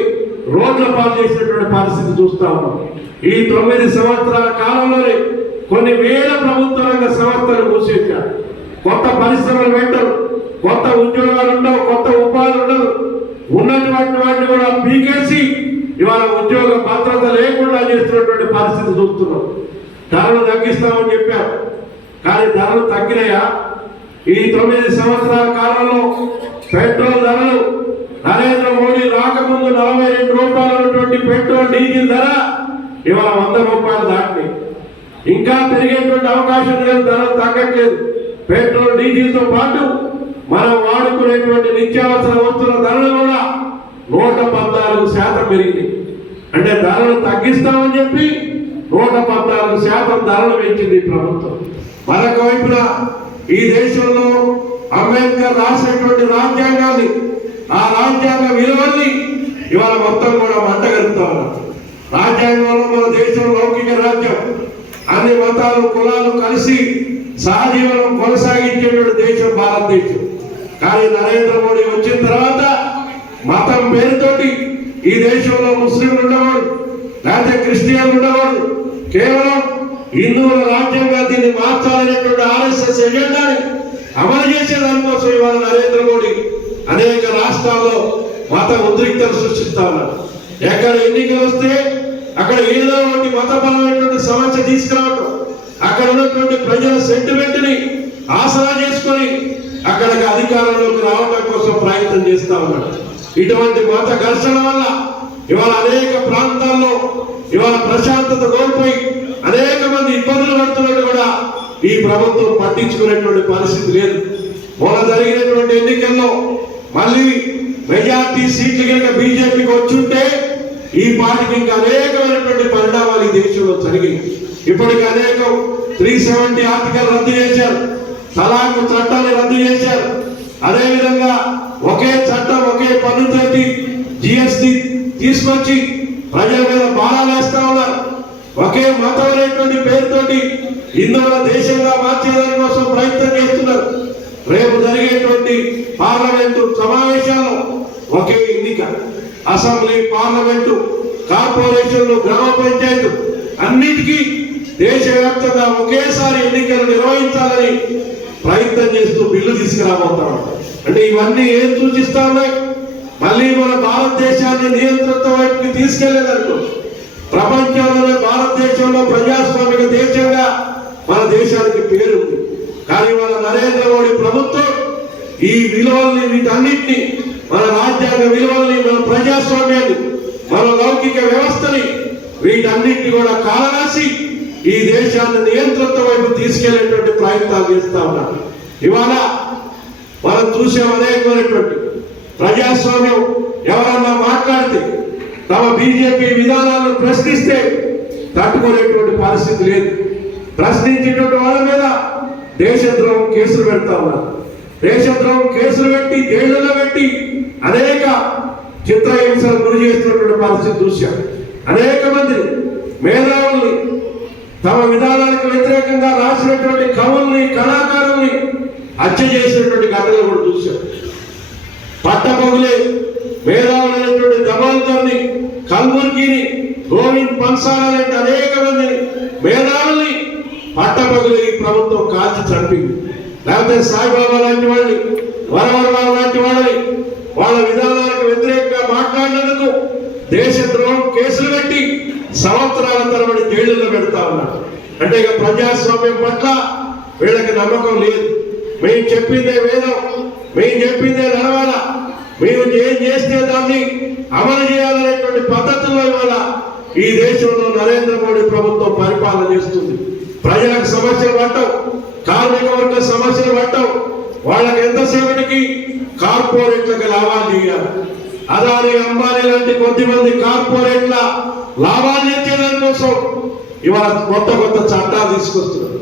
రోడ్ల పాలు చేసినటువంటి పరిస్థితి చూస్తా ఉన్నాం. ఈ 9 సంవత్సరాల కాలంలోనే కొన్ని వేల ప్రభుత్వ రంగ సంస్థలు మూసేశారు. కొత్త పరిశ్రమలు పెట్టరు, కొత్త ఉద్యోగాలు ఉండవు, కొత్త ఉపాధి ఉండదు. ఉన్నటువంటి వాటిని కూడా పీకేసి ఇవాళ ఉద్యోగ భద్రత లేకుండా చేస్తున్నటువంటి పరిస్థితి చూస్తున్నాం. ధరలు తగ్గిస్తామని చెప్పాం, కానీ ధరలు తగ్గినాయా? ఈ 9 సంవత్సరాల కాలంలో పెట్రోల్ ధరలు నరేంద్ర మోడీ రాకముందు 42 రూపాయలు ఉన్నటువంటి పెట్రోల్ డీజిల్ ధర ఇవాళ 100 రూపాయలు దాటినాయి. ఇంకా పెరిగేటువంటి అవకాశం లేదు, ధరలు తగ్గట్లేదు. పెట్రోల్ డీజిల్ తో పాటు మనం వాడుకునేటువంటి నిత్యావసర వస్తువుల ధరలు కూడా 114% పెరిగింది. అంటే ధరలు తగ్గిస్తామని చెప్పి 114% ధరలు పెంచింది ప్రభుత్వం. మరొక వైపున ఈ దేశంలో అంబేద్కర్ రాసినటువంటి రాజ్యాంగాన్ని, ఆ రాజ్యాంగ విలువల్ని ఇవాళ మొత్తం కూడా మంటగలుగుతా ఉన్నారు. రాజ్యాంగంలో మన దేశం లౌకిక రాజ్యం, అన్ని మతాలు కులాలు కలిసి సహజీవనం కొనసాగించేటువంటి దేశం భారతదేశం. కానీ నరేంద్ర మోడీ వచ్చిన తర్వాత మతం పేరుతోటి ఈ దేశంలో ముస్లింలు ఉండవాడు, లేకపోతే క్రిస్టియన్లు ఉండవాడు, కేవలం హిందువుల రాజ్యంగా దీన్ని మార్చాలనేటువంటి RSS ఎజెండాని అమలు చేసే దానికోసం ఇవాళ నరేంద్ర మోడీ అనేక రాష్ట్రాల్లో మత ఉద్రిక్తలు సృష్టిస్తా ఉన్నారు. ఎక్కడ ఎన్నికలు వస్తే అక్కడ ఏదో ఒకటి మతపరమైనటువంటి సమస్య తీసుకురావటం, అక్కడ ఉన్నటువంటి ప్రజల సెంటిమెంట్ ని ఆసరా చేసుకొని అక్కడికి అధికారంలోకి రావడం కోసం ప్రయత్నం చేస్తా ఉన్నాడు. ఇటువంటి మత ఘర్షణ వల్ల ఇవాళ అనేక ప్రాంతాల్లో ఇవాళ ప్రశాంతత కోల్పోయి అనేక మంది ఇబ్బందులు పడుతున్నట్టు కూడా ఈ ప్రభుత్వం పట్టించుకునేటువంటి పరిస్థితి లేదు. మొన్న జరిగినటువంటి ఎన్నికల్లో మళ్ళీ మెజార్టీ సీట్లు కనుక బీజేపీకి వచ్చుంటే ఈ పార్టీకి ఇంకా అనేకమైనటువంటి పరిణామాలు ఈ దేశంలో జరిగాయి. ఇప్పటికి అనేకం 370 ఆర్టికల్ రద్దు చేశారు, తలాక్ చట్టాన్ని రద్దు చేశారు. అదేవిధంగా ఒకే చట్టం ఒకే పన్నుతోటి GST తీసుకొచ్చి ప్రజల మీద భారాలు వేస్తా ఉన్నారు. ఒకే మతం అనేటువంటి పేరుతోటి హిందువుల దేశంగా మార్చేదాని కోసం ప్రయత్నం చేస్తున్నారు. రేపు జరిగేటువంటి పార్లమెంటు సమావేశాల్లో ఒకే ఎన్నిక, అసెంబ్లీ, పార్లమెంటు, కార్పొరేషన్లు, గ్రామ పంచాయతీ అన్నిటికీ దేశవ్యాప్తంగా ఒకేసారి ఎన్నికలు నిర్వహించాలని ప్రయత్నం చేస్తూ బిల్లు తీసుకురాబోతాం. అంటే ఇవన్నీ ఏం సూచిస్తా ఉన్నాయి? మళ్ళీ మన భారతదేశాన్ని నియంత్రిత వైపుకి తీసుకెళ్లేదనుకో. ప్రపంచంలోనే భారతదేశంలో ప్రజాస్వామిక దేశంగా మన దేశానికి పేరుంది. కానీ మన నరేంద్ర మోడీ ప్రభుత్వం ఈ విలువల్ని, వీటన్నిటిని, మన రాజ్యాంగ విలువల్ని, మన ప్రజాస్వామ్యాన్ని, మన లౌకిక వ్యవస్థని, వీటన్నిటిని కూడా కాలరాసి ఈ దేశాన్ని నియంత్రిత వైపు తీసుకెళ్లేటువంటి ప్రయత్నాలు చేస్తా ఉన్నారు. ఇవాళ మనం చూసే అనేకమైనటువంటి ప్రజాస్వామ్యం ఎవరన్నా మాట్లాడితే, తమ బీజేపీ విధానాలను ప్రశ్నిస్తే తట్టుకునేటువంటి పరిస్థితి లేదు. ప్రశ్నించేటువంటి వాళ్ళ మీద దేశద్రోహం కేసులు పెడతా ఉన్నారు. దేశద్రోహం కేసులు పెట్టి జైళ్లలో పెట్టి అనేక చిత్రహింసలు గురి చేస్తున్నటువంటి పరిస్థితి చూశాం. అనేక మంది మేధావుల్ని, తమ విధానాలకు వ్యతిరేకంగా రాసినటువంటి కవుల్ని, కళాకారుల్ని హత్య చేసినటువంటి ఘటనలు కూడా చూశాం. పట్టపగులే మేధావులైనటువంటి దబాల్కర్ని, కల్బుర్గిని, గోవింద్ పన్సాల లాంటి అనేక మంది మేధావుల్ని పట్టపగులు ఈ ప్రభుత్వం కాల్చి చంపింది. లేకపోతే సాయిబాబా లాంటి వాళ్ళని, వరవరరావు లాంటి వాళ్ళని వాళ్ళ విధానాలకు వ్యతిరేకంగా మాట్లాడినందుకు దేశద్రోహం కేసులు పెట్టి సంవత్సరాల తరబడి జైళ్లలో పెడతా ఉన్నారు. అంటే ఇక ప్రజాస్వామ్యం పట్ల వీళ్ళకి నమ్మకం లేదు. మేము చెప్పిందే వేదం, మేము చెప్పిందే నడవాలా, మేము ఏం చేస్తే దాన్ని అమలు చేయాలనేటువంటి పద్ధతుల్లో ఇవాళ ఈ దేశంలో నరేంద్ర మోడీ ప్రభుత్వం పరిపాలన చేస్తుంది. ప్రజలకు సమస్యలు పట్టవు, కార్మిక వర్గ సమస్యలు పట్టవు. వాళ్ళకి ఎంతసేపటికి కార్పొరేట్లకు లాభాలు చేయాలి. అదాని, అంబానీ లాంటి కొద్దిమంది కార్పొరేట్ల లాభాలు తెచ్చేదాని కోసం ఇవాళ కొత్త కొత్త చట్టాలు తీసుకొస్తున్నారు.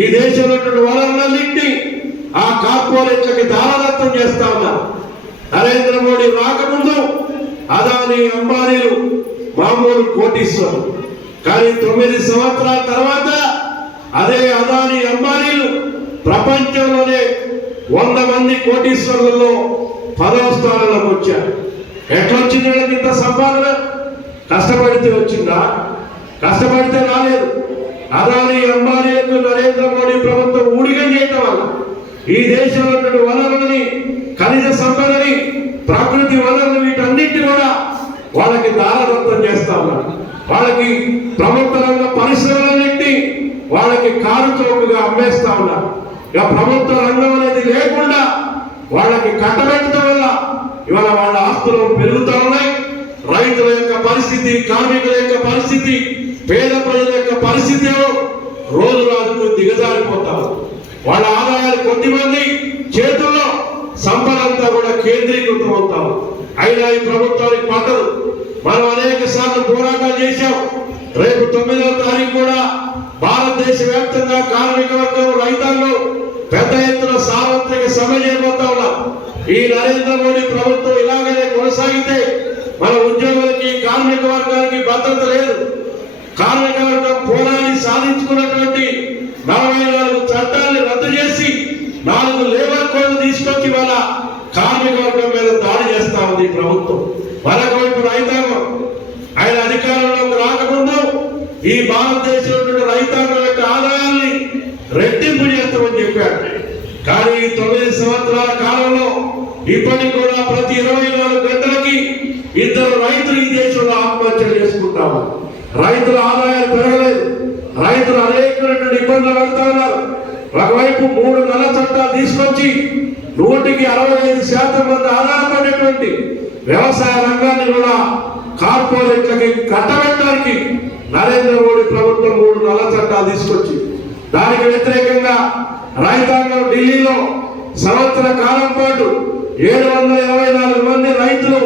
ఈ దేశంలో వనరులన్నింటినీ ఆ కార్పొరేట్లకి దారాదత్తం చేస్తా ఉన్నారు. నరేంద్ర మోడీ రాకముందు అదాని, అంబానీలు మామూలు కోటీశ్వరులు. కానీ 9 సంవత్సరాల తర్వాత అదే అదాని, అంబానీలు ప్రపంచంలోనే 100 మంది కోటీశ్వరులలో 10వ స్థానంలోకి వచ్చారు. ఎట్లొచ్చింది వీళ్ళకి ఇంత సంపాదన? కష్టపడితే వచ్చిందా? కష్టపడితే రాలేదు. అదాని, అంబానీలకు నరేంద్ర మోడీ ప్రభుత్వం ఊడిగం చేయటం వల్ల ఈ దేశంలో వనరులని, ఖనిజ సంపదని ప్రకృతి వనరులు వీటన్నిటి కూడా వాళ్ళకి దారదత్తం చేస్తా ఉన్నారు. వాళ్ళకి ప్రభుత్వ రంగ పరిశ్రమలన్నింటినీ వాళ్ళకి కారు చౌకగా అమ్మేస్తా ఉన్నారు. ఇక ప్రభుత్వ రంగం అనేది లేకుండా వాళ్ళకి కట్టబెట్టడం వల్ల ఇవాళ వాళ్ళ ఆస్తులు పెరుగుతూ ఉన్నాయి. రైతుల యొక్క పరిస్థితి, కార్మికుల యొక్క పరిస్థితి, పేద ప్రజల యొక్క పరిస్థితి రోజు రోజుకు దిగజారిపోతారు. వాళ్ళ ఆదాయాలు కొద్దిమంది చేతుల్లో సంపద అంతా కూడా కేంద్రీకృతం అవుతాం. అయినా ఈ ప్రభుత్వానికి పట్టదు. మనం అనేక సార్లు పోరాటాలు చేశాం. రేపు 9వ తారీఖు కూడా భారతదేశ వ్యాప్తంగా కార్మిక వర్గం, రైతాంగం పెద్ద ఎత్తున సార్వత్రిక సమ్మె చేయబోతా ఉన్నాం. ఈ నరేంద్ర మోడీ ప్రభుత్వం ఇలాగనే కొనసాగితే మన ఉద్యోగులకి, కార్మిక వర్గానికి భద్రత లేదు. కార్మిక వర్గం పోరాడి సాధించుకున్నటువంటి 44 చట్టాలను రద్దు చేసి 4 లేబర్ కోడ్లు తీసుకొచ్చి వాళ్ళ కార్మిక వర్గం మీద దాడి చేస్తా ఉంది ప్రభుత్వం. మరొక వైపు రైతాంగం, ఆయన అధికారంలోకి రాకముందు ఈ భారతదేశంలో రైతాంగం యొక్క ఆదాయాన్ని రెట్టింపు చేస్తామని చెప్పాడు. కానీ ఈ 9 సంవత్సరాల కాలంలో ఇప్పటికి కూడా ప్రతి 24 గంటలకి 2 రైతులు ఈ దేశంలో ఆత్మహత్యలు చేసుకుంటాము. రైతుల ఆదాయాలు పెరగలేదు. రైతులు అనేకమైనటువంటి ఇబ్బందులు పడుతూ ఉన్నారు. ఒకవైపు 3 నల్ల చట్టాలు తీసుకొచ్చి 165% మంది ఆధారపడేటువంటి వ్యవసాయ రంగాన్ని కూడా కార్పొరేట్లకి కట్టబెట్టడానికి నరేంద్ర మోడీ ప్రభుత్వం 3 నల్ల చట్టాలు తీసుకొచ్చి దానికి వ్యతిరేకంగా రైతాంగం ఢిల్లీలో సంవత్సర కాలం పాటు 724 మంది రైతులు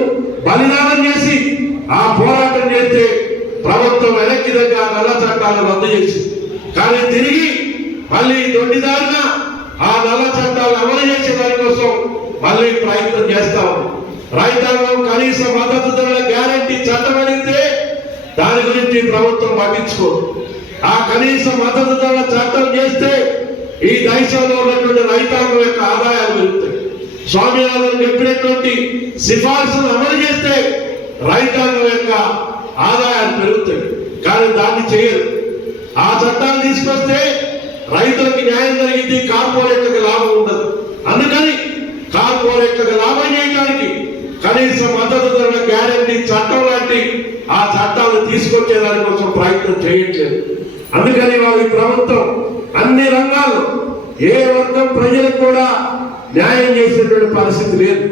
బలిదానం చేసి ఆ పోరాటం చేస్తే ప్రభుత్వం వెనక్కి దగ్గర నల్ల చట్టాలను రద్దు చేసి, కానీ తిరిగి మళ్ళీ దొడ్డిదారిన ఆ నల్ల చట్టాలు అమలు చేసే దానికోసం మళ్ళీ ప్రయత్నం చేస్తాం. రైతాంగం కనీస మద్దతు ధరల గ్యారంటీ చట్టం అడిగితే దాని గురించి ప్రభుత్వం పట్టించుకోదు. ఆ కనీస మద్దతు ధరల చట్టం చేస్తే ఈ దేశంలో ఉన్నటువంటి రైతాంగం యొక్క ఆదాయాలు పెరుగుతాయి. స్వామినాథన్ చెప్పినటువంటి సిఫార్సులు అమలు చేస్తే రైతాంగం యొక్క ఆదాయాలు పెరుగుతాయి. కానీ దాన్ని చేయరు. ఆ చట్టాలు తీసుకొస్తే రైతులకి న్యాయం జరిగింది, కార్పొరేట్లకు లాభం ఉండదు. అందుకని కార్పొరేట్లకు లాభం చేయడానికి కనీస మద్దతు ధరల గ్యారంటీ చట్టం లాంటి ఆ చట్టాలను తీసుకొచ్చే దానికోసం ప్రయత్నం చేయట్లేదు. అందుకని వాళ్ళ ప్రభుత్వం అన్ని రంగాల్లో ఏ వర్గం ప్రజలకు కూడా న్యాయం చేసేటువంటి పరిస్థితి లేదు.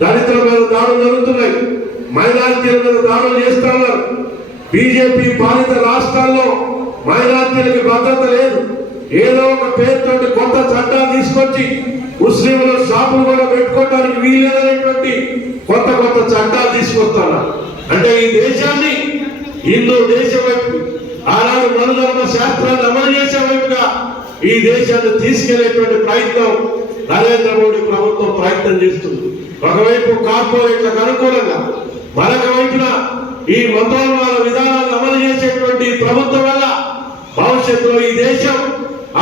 దళితుల మీద దాడులు జరుగుతున్నాయి, మైనారిటీల మీద దాడులు చేస్తున్నారు. బీజేపీ పాలిత రాష్ట్రాల్లో మైనారిటీలకి భద్రత లేదు. ఏదో ఒక పేరుతోటి కొత్త చట్టాలు తీసుకొచ్చి ముస్లింలు షాపులు కూడా పెట్టుకోవడానికి వీలైనటువంటి కొత్త కొత్త చట్టాలు తీసుకొస్తున్నారు. అంటే ఈ దేశాన్ని హిందూ దేశం వైపు, ఆనాడు మనుధర్మ శాస్త్రాన్ని అమలు చేసే వైపుగా ఈ దేశాన్ని తీసుకెళ్లేటువంటి ప్రయత్నం నరేంద్ర మోడీ ప్రభుత్వం ప్రయత్నం చేస్తుంది. ఒకవైపు కార్పొరేట్లకు అనుకూలంగా, మరొక వైపున ఈ మతోన్మాద విధానాలను అమలు చేసేటువంటి ప్రభుత్వం వల్ల భవిష్యత్తులో ఈ దేశం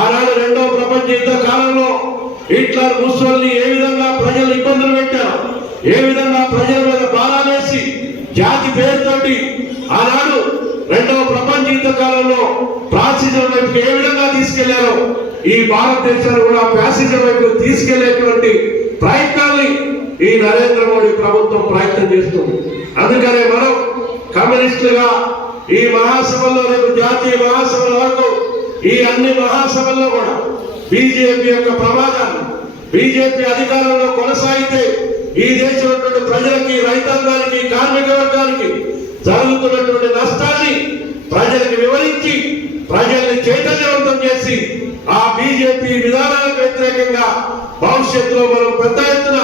ఆనాడు 2వ ప్రపంచ యుద్ధ కాలంలో హిట్లర్, ముస్సోల్ని ఏ విధంగా ప్రజలు ఇబ్బందులు పెట్టారు, ఏ విధంగా ప్రజల మీద భారాలేసి జాతి పేరుతోటి ఆనాడు 2వ ప్రపంచ యుద్ధ కాలంలో ఫ్యాసిజం వైపుకి ఏ విధంగా తీసుకెళ్లారో ఈ భారతదేశాన్ని కూడా ఫ్యాసిజం వైపు తీసుకెళ్లేటువంటి ప్రయత్నాన్ని ఈ నరేంద్ర మోడీ ప్రభుత్వం ప్రయత్నం చేస్తుంది. అందుకనే మనం కమ్యూనిస్టులుగా ఈ మహాసభల్లో, రేపు జాతీయ మహాసభల వరకు ఈ అన్ని మహాసభల్లో కూడా బీజేపీ యొక్క ప్రమాదాన్ని, బీజేపీ అధికారంలో కొనసాగితే ఈ దేశంలో ప్రజలకి, రైతాంగానికి, కార్మిక వర్గానికి జరుగుతున్నటువంటి నష్టాన్ని ప్రజలకు వివరించి ప్రజల్ని చైతన్యవంతం చేసి ఆ బీజేపీ విధానాలకు వ్యతిరేకంగా భవిష్యత్తులో మనం పెద్ద ఎత్తున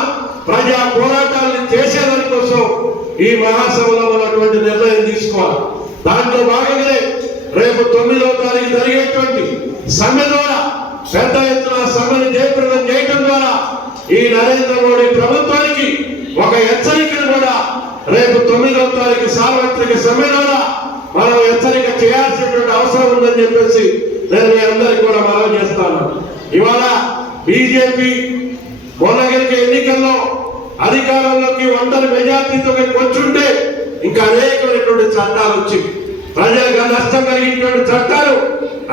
ప్రజా పోరాటాలను చేసేదాని కోసం ఈ మహాసభలో అటువంటి నిర్ణయం తీసుకోవాలి. దాంట్లో భాగంగానే రేపు 9వ తారీఖు జరిగేటువంటి సమ్మె ద్వారా పెద్ద ఎత్తున సమ్మెను జయప్రదం చేయడం ద్వారా ఈ నరేంద్ర మోడీ ప్రభుత్వానికి ఒక హెచ్చరికను కూడా రేపు 9వ తారీఖు సార్వత్రిక సమ్మె ద్వారా మనం హెచ్చరిక చేయాల్సినటువంటి అవసరం ఉందని చెప్పేసి నేను మీ అందరికీ కూడా మనవి చేస్తాను. ఇవాళ బీజేపీ మొన్న జరిగే ఎన్నికల్లో అధికారంలోకి 100 మెజార్టీతో వచ్చుంటే ఇంకా అనేకమైనటువంటి చట్టాలు వచ్చి ప్రజలకు నష్టం కలిగినటువంటి చట్టాలు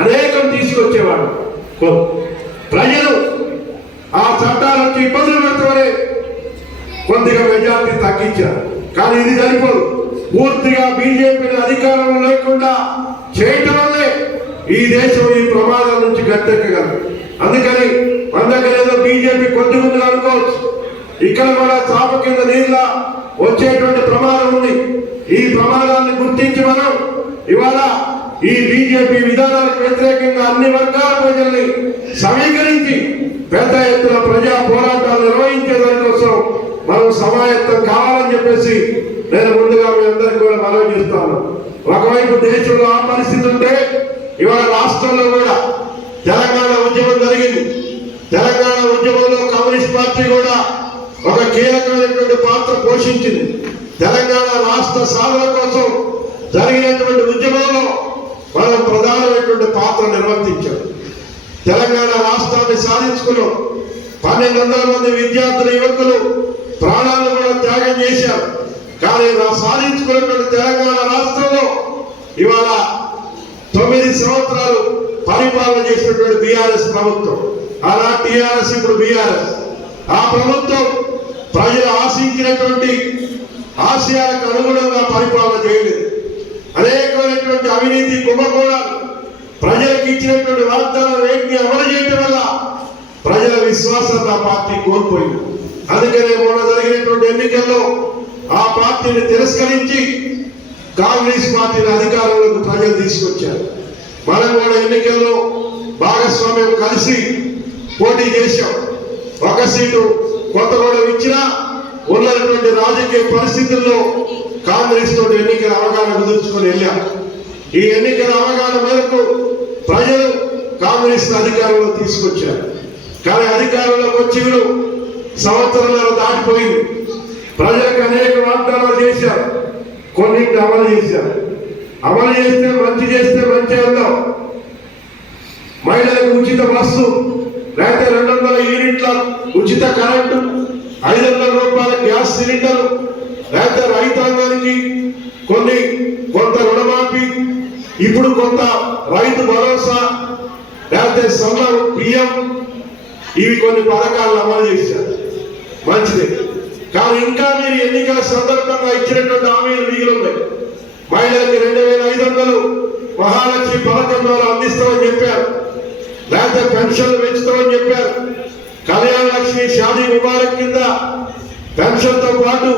అనేకం తీసుకొచ్చేవాడు. ప్రజలు ఆ చట్టాలు వచ్చి ఇబ్బందులు పెడుతూనే కొద్దిగా మెజార్టీ తగ్గించారు. కానీ ఇది సరిపోదు. పూర్తిగా బీజేపీని అధికారంలో లేకుండా చేయటం వల్లే ఈ దేశం ఈ ప్రమాదం నుంచి గట్టెక్కగలదు. అందుకని మన దగ్గర ఏదో బీజేపీ కొద్ది ముందు అనుకోవచ్చు, ఇక్కడ కూడా చాప కింద నీళ్ళ వచ్చేటువంటి ప్రమాదం ఉంది. ఈ ప్రమాదాన్ని గుర్తించి మనం ఇవాళ ఈ బీజేపీ విధానాలకు వ్యతిరేకంగా అన్ని వర్గాల ప్రజల్ని సమీకరించి పెద్ద ఎత్తున ప్రజా పోరాటాలు నిర్వహించేదాని కోసం మనం సమాయత్తం కావాలని చెప్పేసి నేను ముందుగా మీ అందరికీ కూడా మనవి చేస్తాను. ఒకవైపు దేశంలో ఆ పరిస్థితి ఉంటే ఇవాళ రాష్ట్రంలో కూడా తెలంగాణ ఉద్యమం జరిగింది. తెలంగాణ ఉద్యమంలో కమ్యూనిస్ట్ పార్టీ కూడా ఒక కీలకమైనటువంటి పాత్ర పోషించింది. తెలంగాణ రాష్ట్ర సాధన కోసం జరిగినటువంటి ఉద్యమంలో మనం ప్రధానమైనటువంటి పాత్ర నిర్వర్తించాం. తెలంగాణ రాష్ట్రాన్ని సాధించుకున్నాం. 1200 మంది విద్యార్థులు యువకులు ప్రాణాలను కూడా త్యాగం చేశారు. కానీ సాధించుకున్నటువంటి తెలంగాణ రాష్ట్రంలో ఇవాళ 9 సంవత్సరాలు పరిపాలన చేసినటువంటి బీఆర్ఎస్ ప్రభుత్వం, అలా టీఆర్ఎస్ ఇప్పుడు బీఆర్ఎస్, ఆ ప్రభుత్వం ప్రజలు ఆశించినటువంటి ఆశయాలకు అనుగుణంగా పరిపాలన చేయలేదు. అనేకమైనటువంటి అవినీతి కుంభకోణాలు, ప్రజలకు ఇచ్చినటువంటి వాగ్దానాలు వేటిని అమలు చేయడం వల్ల ప్రజల విశ్వాసాన్ని ఆ పార్టీ కోల్పోయింది. అందుకనే మొన్న జరిగినటువంటి ఎన్నికల్లో ఆ పార్టీని తిరస్కరించి కాంగ్రెస్ పార్టీని అధికారంలోకి ప్రజలు తీసుకొచ్చారు. మనం కూడా ఎన్నికల్లో భాగస్వామ్యం కలిసి పోటీ చేశాం. ఒక సీటు కొత్తగూడెం ఇచ్చినా ఉన్నటువంటి రాజకీయ పరిస్థితుల్లో కాంగ్రెస్ తోటి ఎన్నికల అవగాహన కుదుర్చుకొని వెళ్ళాం. ఈ ఎన్నికల అవగాహన మేరకు ప్రజలు కాంగ్రెస్ అధికారంలో తీసుకొచ్చారు. కానీ అధికారంలోకి వచ్చి సంవత్సరాలు దాటిపోయింది. ప్రజలకు అనేక వాగ్దానాలు చేశారు, కొన్నింటిని అమలు చేశారు. అమలు చేస్తే మంచి అందాం. మహిళలకు ఉచిత బస్సు, లేకపోతే 200 యూనిట్ల ఉచిత కరెంటు, 500 రూపాయల గ్యాస్ సిలిండర్, లేకపోతే రైతాంగానికి కొంత రుణమాఫీ, ఇప్పుడు కొంత రైతు భరోసా, లేకపోతే సన్న బియ్యం, ఇవి కొన్ని పథకాలను అమలు చేశారు. మంచిదే. కానీ ఇంకా మీరు ఎన్నికల సందర్భంగా ఇచ్చినటువంటి హామీలు మిగిలి ఉన్నాయి. మహిళలకి 2500 మహాలక్ష్మి పథకం ద్వారా అందిస్తామని చెప్పారు. లేకపోతే పెన్షన్లు పెంచుతామని చెప్పారు. కళ్యాణ లక్ష్మి షాదీ ముబారక్ కింద పెన్షన్తో పాటు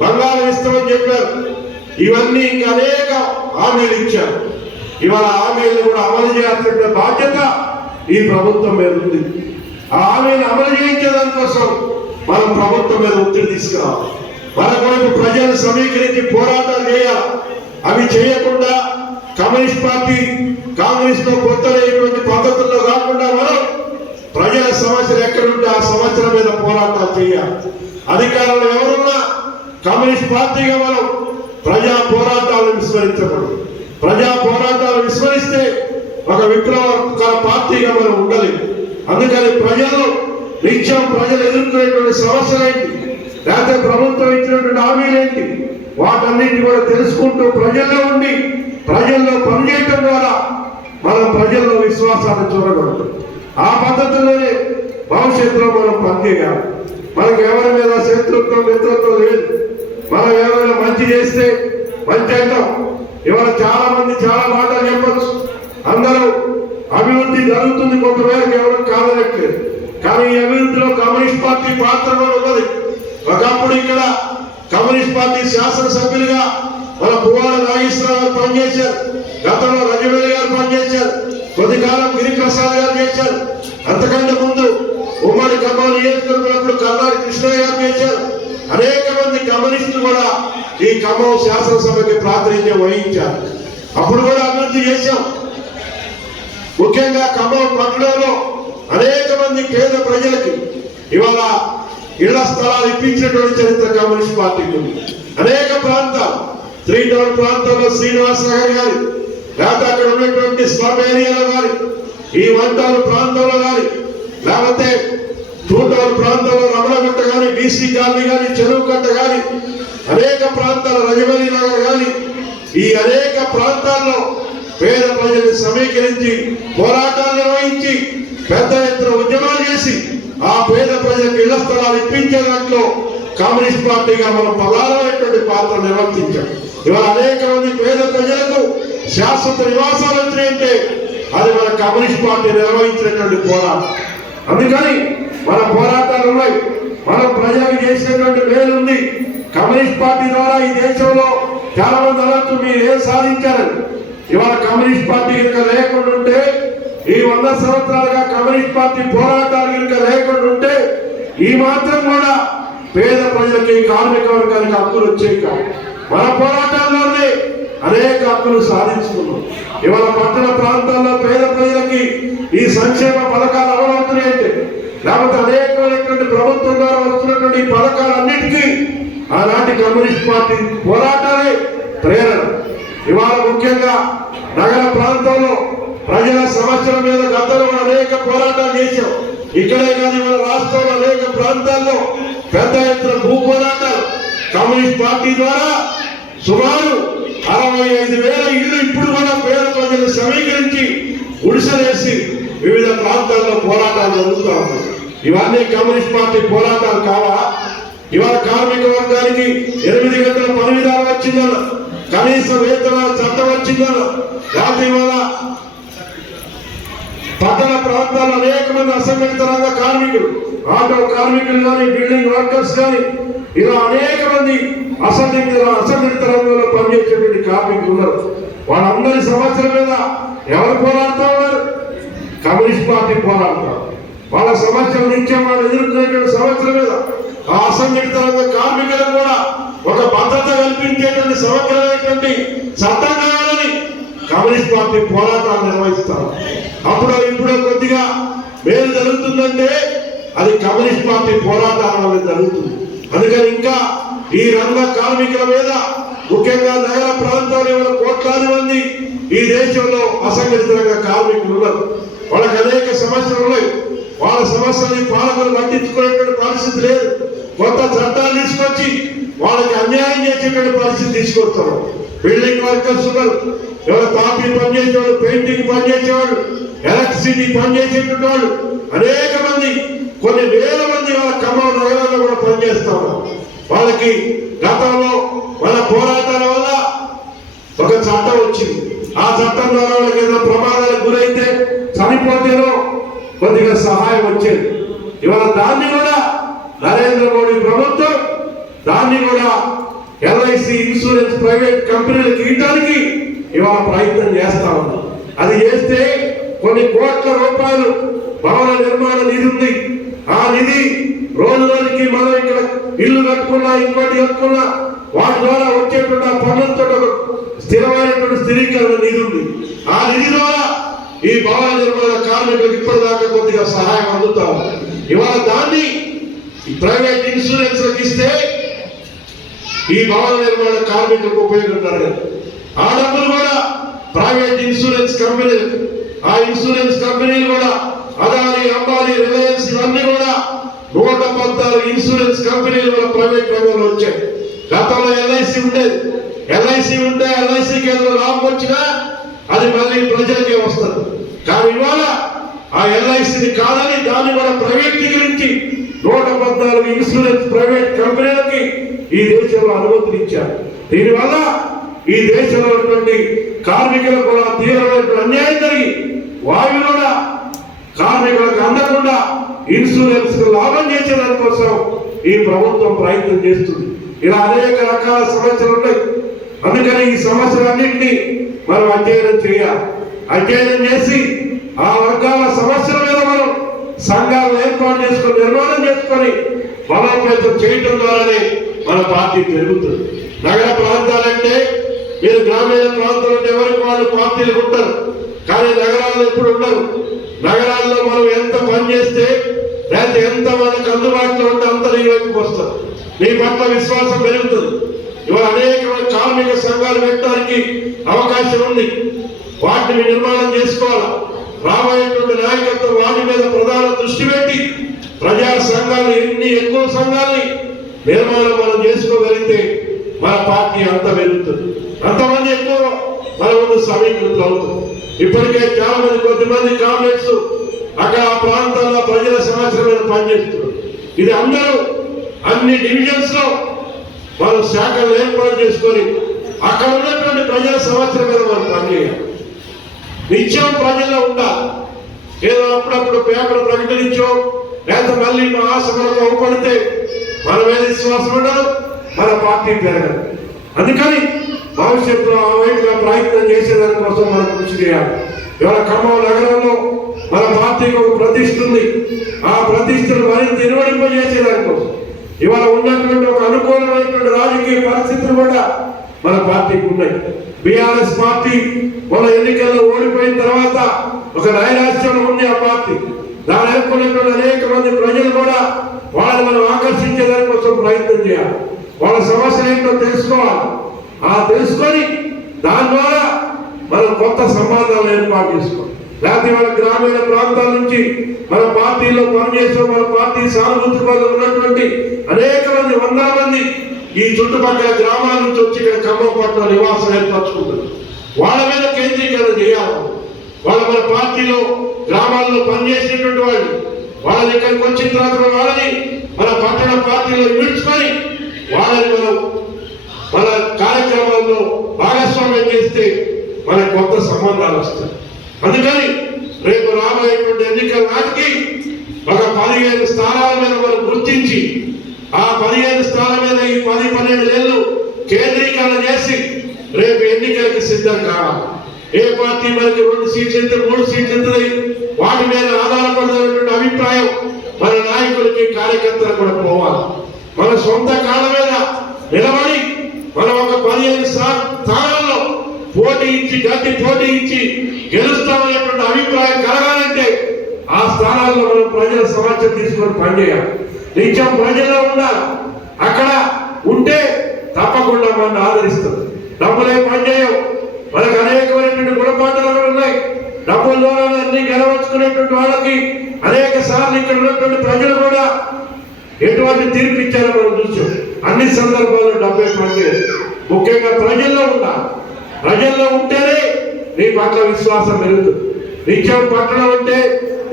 బంగారం ఇస్తామని చెప్పారు. ఇవన్నీ ఇంకా అనేక హామీలు ఇచ్చారు. ఇవాళ హామీలను కూడా అమలు చేయాల్సిన బాధ్యత ఈ ప్రభుత్వం మీద ఉంది. ఆ హామీని అమలు చేయించడం కోసం మనం ప్రభుత్వం మీద ఒత్తిడి తీసుకురావాలి. మరొకవైపు ప్రజలను సమీకరించి పోరాటాలు చేయాలి. అవి చేయకుండా కమ్యూనిస్ట్ పార్టీ కాంగ్రెస్ తో పొత్తలేటువంటి పద్ధతుల్లో కాకుండా మనం ప్రజల సమస్యలు ఎక్కడుంటే ఆ సమస్యల మీద పోరాటాలు చేయాలి. అధికారంలో ఎవరున్నా కమ్యూనిస్ట్ పార్టీగా మనం ప్రజా పోరాటాలను విస్మరించకూడదు. ప్రజా పోరాటాలు విస్మరిస్తే ఒక విప్లవకర పార్టీగా మనం ఉండలేము. అందుకని ప్రజలు నిత్యం ప్రజలు ఎదుర్కొనేటువంటి సమస్యలు ఏంటి, లేకపోతే ప్రభుత్వం ఇచ్చినటువంటి హామీలు ఏంటి, వాటన్నింటినీ కూడా తెలుసుకుంటూ ప్రజల్లో ఉండి ప్రజల్లో పనిచేయటం ద్వారా మనం ప్రజల్లో విశ్వాసాన్ని చూడగలుగుతాం. ఆ పద్ధతిలోనే భవిష్యత్తులో మనం పనిచేయాలి. మనకు ఎవరి మీద శత్రుత్వం మిత్రత్వం లేదు. మనం ఎవరైనా మంచి చేస్తే మంచి అంటాం. ఇవాళ చాలా మంది చాలా మాటలు చెప్పచ్చు. అందరూ అభివృద్ధి జరుగుతుంది, కొంతమేరకు ఎవరు కాదనట్లేదు. కానీ ఈ అభివృద్ధిలో కమ్యూనిస్ట్ పార్టీ పాత్ర కూడా ఉన్నది. ఒకప్పుడు ఇక్కడ కమ్యూనిస్ట్ పార్టీ శాసనసభ్యులుగా మన పువ్వాడ నాగేశ్వరరావు గారు పనిచేశారు. గతంలో రజవేలి గారు పనిచేశారు. కొద్ది కాలం గిరిప్రసాద్ గారు చేశారు. అంతకంటే ముందు ఉమ్మడి ఖమ్మం నియోజకవర్గంలో కర్ణాటి కృష్ణయ్య గారు చేశారు. అనేక మంది కమ్యూనిస్టులు కూడా ఈ ఖమ్మం శాసనసభకి ప్రాతినిధ్యం వహించారు. అప్పుడు కూడా అభివృద్ధి చేశాం. ముఖ్యంగా ఖమ్మం పట్టణంలో అనేక మంది పేద ప్రజలకి ఇవాళ ఇళ్ల స్థలాలు ఇప్పించినటువంటి చరిత్ర కమ్యూనిస్ట్ పార్టీకి ఉంది. అనేక ప్రాంతాలు, 3 టౌన్ ప్రాంతంలో శ్రీనివాస నగర్ గారి, లేకపోతే అక్కడ ఉన్నటువంటి స్లమ్ ఏరియాలో కానీ, ఈ 1 టౌన్ ప్రాంతంలో కానీ, లేకపోతే 2 టౌన్ ప్రాంతంలో రమణగుట్ట కానీ, బీసీ కాలనీ కానీ, చెరువు కట్ట కానీ, అనేక ప్రాంతాల రజమలి నగర్ కానీ, ఈ అనేక ప్రాంతాల్లో పేద ప్రజల్ని సమీకరించి పోరాటాలు నిర్వహించి పెద్ద ఎత్తున ఉద్యమాలు చేసి ఆ పేద ప్రజలకు ఇళ్ల స్థలాలు ఇప్పించే దాంట్లో కమ్యూనిస్ట్ పార్టీగా మనం ప్రధానమైనటువంటి పాత్ర నిర్వర్తించాం. ఇవాళ అనేక మంది పేద ప్రజలకు శాశ్వత నివాసాలు వచ్చినాయంటే అది మన కమ్యూనిస్ట్ పార్టీ నిర్వహించినటువంటి పోరాటం. అందుకని మన పోరాటాలు ఉన్నాయి. మనం ప్రజలకు చేసినటువంటి మేలు ఉంది. కమ్యూనిస్ట్ పార్టీ ద్వారా ఈ దేశంలో చాలా మంది అనొచ్చు మీరు ఏం సాధించారని. ఇవాళ కమ్యూనిస్ట్ పార్టీ కనుక లేకుండా ఉంటే, ఈ 100 సంవత్సరాలుగా కమ్యూనిస్ట్ పార్టీ పోరాటాలు కనుక లేకుండా ఉంటే ఈ మాత్రం కూడా పేద ప్రజలకి, కార్మిక వర్గానికి హక్కులు వచ్చేవి కాదు. మన పోరాటాల్లోనే అనేక హక్కులు సాధించుకున్నాం. ఇవాళ పట్టణ ప్రాంతాల్లో పేద ప్రజలకి ఈ సంక్షేమ పథకాలు అమలవుతున్నాయంటే, లేకపోతే అనేకమైనటువంటి ప్రభుత్వం ద్వారా వస్తున్నటువంటి ఈ పథకాలన్నిటికీ ఆనాటి కమ్యూనిస్ట్ పార్టీ పోరాటాలే ప్రేరణ. ఇవాళ ముఖ్యంగా నగర ప్రాంతంలో ప్రజల సమస్యల మీద గతంలో అనేక పోరాటాలు చేశాం. ఇక్కడే కానీ మన రాష్ట్రంలో అనేక ప్రాంతాల్లో పెద్ద ఎత్తున భూ పోరాటాలు కమ్యూనిస్ట్ పార్టీ ద్వారా సుమారు 65,000 ఇళ్ళు ఇప్పుడు కూడా పేద ప్రజలు సమీకరించి గుడిసెలేసి వివిధ ప్రాంతాల్లో పోరాటాలు జరుగుతూ ఉన్నాయి. ఇవన్నీ కమ్యూనిస్ట్ పార్టీ పోరాటాలు కావా? ఇవాళ కార్మిక వర్గానికి 8 గంటల పని విధానం వచ్చిందన్న, కనీస వేతనాల చట్టం వచ్చిందన్న, లేకపోతే ఇవాళ పట్టణ ప్రాంతాల్లో అనేక మంది అసంఘటిత రంగ కార్మికులు, ఆటో కార్మికులు కానీ, బిల్డింగ్ వర్కర్స్ కానీ, ఇలా అనేక మంది అసంఘటిత రంగంలో పనిచేసేటువంటి కార్మికులు ఉన్నారు. వాళ్ళందరి సమస్యల మీద ఎవరు పోరాడుతూ ఉన్నారు? కమ్యూనిస్ట్ పార్టీ పోరాడుతారు. వాళ్ళ సమస్యల నుంచి వాళ్ళు ఎదుర్కొనేటువంటి సమస్యల మీద ఆ అసంఘటిత రంగ కార్మికులకు కూడా ఒక భద్రత కల్పించేటువంటి సమగ్రమైనటువంటి చట్టం కావాలని కమ్యూనిస్ట్ పార్టీ పోరాటాలు నిర్వహిస్తారు. అప్పుడు ఇప్పుడు కొద్దిగా మేలు జరుగుతుందంటే అది కమ్యూనిస్ట్ పార్టీ పోరాటాల వల్ల జరుగుతుంది. అందుకని ఇంకా ఈ రంగ కార్మికుల మీద, ముఖ్యంగా నగర ప్రాంతాల్లో కోట్లాది మంది ఈ దేశంలో అసంఘటిత రంగ కార్మికులు ఉన్నారు. వాళ్ళకి అనేక సమస్యలు ఉన్నాయి. వాళ్ళ సమస్యలని పాలకులు పట్టించుకునేటువంటి పరిస్థితి లేదు. కొత్త చట్టాలు తీసుకొచ్చి వాళ్ళకి అన్యాయం చేసేటువంటి పరిస్థితి తీసుకొస్తారు. బిల్డింగ్ వర్కర్స్ ఉన్నారు, ఎవరు తాపీ పనిచేసేవాళ్ళు, పెయింటింగ్ పనిచేసేవాళ్ళు, ఎలక్ట్రిసిటీ పనిచేసేటువంటి వాళ్ళు అనేక మంది, కొన్ని వేల మంది వాళ్ళ ఖమ్మం నగరాల్లో కూడా పనిచేస్తా ఉన్నారు. వాళ్ళకి గతంలో వాళ్ళ పోరాటాల వల్ల ఒక చట్టం వచ్చింది. ఆ చట్టం ద్వారా వాళ్ళకి ఏదైనా ప్రమాదాలకు గురైతే, చనిపోతేనో కొద్దిగా సహాయం వచ్చేది. ఇవాళ దాన్ని కూడా నరేంద్ర మోడీ ప్రభుత్వం దాన్ని కూడా ఎల్ఐసి ఇన్సూరెన్స్ ప్రైవేట్ కంపెనీలకు ఇవ్వడానికి ఇవాళ ప్రయత్నం చేస్తా ఉంది. అది చేస్తే కొన్ని కోట్ల రూపాయలు భవన నిర్మాణ నిధి ఉంది. ఆ నిధి రోజు రోజుకి మనం ఇక్కడ ఇల్లు కట్టుకున్నా, ఇంకోటి కట్టుకున్నా, వాటి ద్వారా వచ్చేటువంటి ఆ పనులతో ఒక స్థిరమైనటువంటి స్థిరీకరణ నిధి ఉంది. ఆ నిధి ద్వారా ఈ భవన నిర్మాణ కార్మికులకు ఇప్పటిదాకా కొద్దిగా సహాయం అందుతాం. ఇవాళ దాన్ని ప్రైవేట్ ఇన్సూరెన్స్ ఇస్తే ఈ భవన నిర్మాణ కార్మికులకు ఉపయోగపడతారు. ఆ డబ్బులు కూడా ప్రైవేట్ ఇన్సూరెన్స్ కంపెనీలు, ఆ ఇన్సూరెన్స్ కంపెనీలు కూడా అదాని, అంబానీ, రిలయన్స్ ఇవన్నీ కూడా 114 ఇన్సూరెన్స్ కంపెనీలు కూడా ప్రైవేట్ రంగంలో వచ్చాయి. గతంలో ఎల్ఐసి ఉండేది. ఎల్ఐసి ఉంటే ఎల్ఐసికి ఏదైనా లాభం వచ్చినా అది మళ్ళీ ప్రజలకే వస్తుంది. కానీ ఇవాళ ఆ ఎల్ఐసిని కాదని దాన్ని కూడా ప్రైవేటీకరించి 114 ఇన్సూరెన్స్ ప్రైవేట్ కంపెనీలకి ఈ దేశంలో అనుమతులు ఇచ్చారు. దీనివల్ల ఈ దేశంలో ఉన్నటువంటి కార్మికులకు కూడా తీవ్రమైన అన్యాయం జరిగి వారు కూడా కార్మికులకు అందకుండా ఇన్సూరెన్స్ లాభం చేసేదాని కోసం ఈ ప్రభుత్వం ప్రయత్నం చేస్తుంది. ఇలా అనేక రకాల సమస్యలు ఉన్నాయి. అందుకని ఈ సమస్యలన్నింటినీ మనం అధ్యయనం చేయాలి. అధ్యయనం చేసి ఆ వర్గాల సమస్యల మీద మనం సంఘాలను ఏర్పాటు చేసుకొని, నిర్మాణం చేసుకొని బలోపేతం చేయటం ద్వారానే మన పార్టీ పెరుగుతుంది. నగర ప్రాంతాలంటే మీరు గ్రామీణ ప్రాంతాలంటే ఎవరికి వాళ్ళు పార్టీలు ఉంటారు, కానీ నగరాల్లో ఎప్పుడు ఉండరు. నగరాల్లో మనం ఎంత పని చేస్తే, లేకపోతే ఎంత మనకు అందుబాటులో ఉంటే అంత నీ వైపుకి వస్తారు. నీ పట్ల విశ్వాసం పెరుగుతుంది. ఇవాళ అనేక కార్మిక సంఘాలు పెట్టడానికి అవకాశం ఉంది. వాటిని నిర్మాణం చేసుకోవాలి. రాబోయేటువంటి నాయకత్వం వాటి మీద ప్రధాన దృష్టి పెట్టి ప్రజా సంఘాలు ఎన్ని ఎక్కువ సంఘాలని నిర్మాణం మనం చేసుకోగలిగితే మన పార్టీ అంత పెరుగుతుంది. అంతమంది ఎక్కువ మన ముందు సమీకృతులు అవుతుంది. ఇప్పటికే చాలా మంది, కొద్దిమంది కామ్రేడ్స్ అక్కడ ఆ ప్రాంతాల్లో ప్రజల సమస్యల మీద పనిచేస్తున్నారు. ఇది అందరూ అన్ని డివిజన్స్ లో మనం శాఖలు ఏర్పాటు చేసుకొని అక్కడ ఉన్నటువంటి ప్రజల సమస్యల మీద మనం పనిచేయాలి. నిత్యం ప్రజల్లో ఉండాలి. ఏదో అప్పుడప్పుడు పేపర్ ప్రకటించో లేదా మళ్ళీ మహాసభలకు అవపడితే మన మీద విశ్వాసం ఉండదు, మన పార్టీ పెరగదు. అందుకని భవిష్యత్తులో ఆ వైపుగా ప్రయత్నం చేసేదాని కోసం మనం కృషి చేయాలి. ఇవాళ ఖమ్మం నగరంలో మన పార్టీకి ఒక ప్రతిష్ఠ ఉంది. ఆ ప్రతిష్టను మరింత నిర్వహింపజేసేదానికోసం ఇవాళ ఉన్నటువంటి ఒక అనుకూలమైనటువంటి రాజకీయ పరిస్థితులు కూడా మన పార్టీకి ఉన్నాయి. బీఆర్ఎస్ పార్టీ మన ఎన్నికల్లో ఓడిపోయిన తర్వాత ఒక నైరాశ్యంలో ఉంది ఆ పార్టీ. దాని అనుకున్నటువంటి అనేక మంది ప్రజలు కూడా వాళ్ళని మనం ఆకర్షించేదాని కోసం ప్రయత్నం చేయాలి. వాళ్ళ సమస్యలు ఏంటో తెలుసుకోవాలి. ఆ తెలుసుకొని దాని ద్వారా మనం కొత్త సంబంధాలు ఏర్పాటు చేసుకోవాలి. లేకపోతే వాళ్ళ గ్రామీణ ప్రాంతాల నుంచి మన పార్టీలో పనిచేసే మన పార్టీ సానుభూతి వల్ల ఉన్నటువంటి అనేక మంది, వందల మంది ఈ చుట్టుపక్కల గ్రామాల నుంచి వచ్చి ఇక్కడ ఖమ్మం పట్టణ నివాసం ఏర్పరచుకుంటారు. వాళ్ళ మీద కేంద్రీకరణ చేయాలి. వాళ్ళ మన పార్టీలో గ్రామాల్లో పనిచేసినటువంటి వాళ్ళని ఇక్కడికి వచ్చిన తర్వాత వాళ్ళని మన పట్టణ పార్టీలో విడుచుకొని వాళ్ళని మనం మన కార్యక్రమాల్లో భాగస్వామ్యం చేస్తే మన కొత్త సంబంధాలు వస్తాయి. అందుకని రేపు రాబోయేటువంటి ఎన్నికల నాటికి ఒక 15 స్థానాల మీద మనం గుర్తించి ఆ 15 స్థానాల మీద ఈ 10-12 ఏళ్ళు కేంద్రీకరణ చేసి రేపు ఎన్నికలకి సిద్ధం కావాలి. ఏ పార్టీ మనకి 2 సీట్లు ఎంత 3 సీట్లు ఎంతది వాటి మీద ఆధారపడినటువంటి అభిప్రాయం మన నాయకులకి కార్యకర్తలు కూడా పోవాలి. మన సొంత కాళ్ళ మీద నిలబడి మనం ఒక 15 స్థానాల్లో పోటీ ఇచ్చి గట్టి పోటీ ఇచ్చి గెలుస్తామనేటువంటి అభిప్రాయం కలగాలంటే ఆ స్థానాల్లో మనం ప్రజల సమస్య తీసుకొని పనిచేయాలి. నిత్యం ప్రజల్లో ఉండాలి. అక్కడ ఉంటే తప్పకుండా మనం ఆదరిస్తాం. డబ్బులే పనిచేయవు. మనకు అనేకమైనటువంటి గుణపాఠాలు ఉన్నాయి. డబ్బుల ద్వారా అన్ని గెలవచ్చుకునేటువంటి వాళ్ళకి అనేక సార్లు ఇక్కడ ఉన్నటువంటి ప్రజలు కూడా ఎటువంటి తీర్పు ఇచ్చారో మనం చూసాం. అన్ని సందర్భాల్లో డబ్బే పనిచేయదు. ముఖ్యంగా ప్రజల్లో ఉండాలి. ప్రజల్లో ఉంటేనే నీ పట్ల విశ్వాసం పెరుగుతుంది. నిత్యం పట్టణం ఉంటే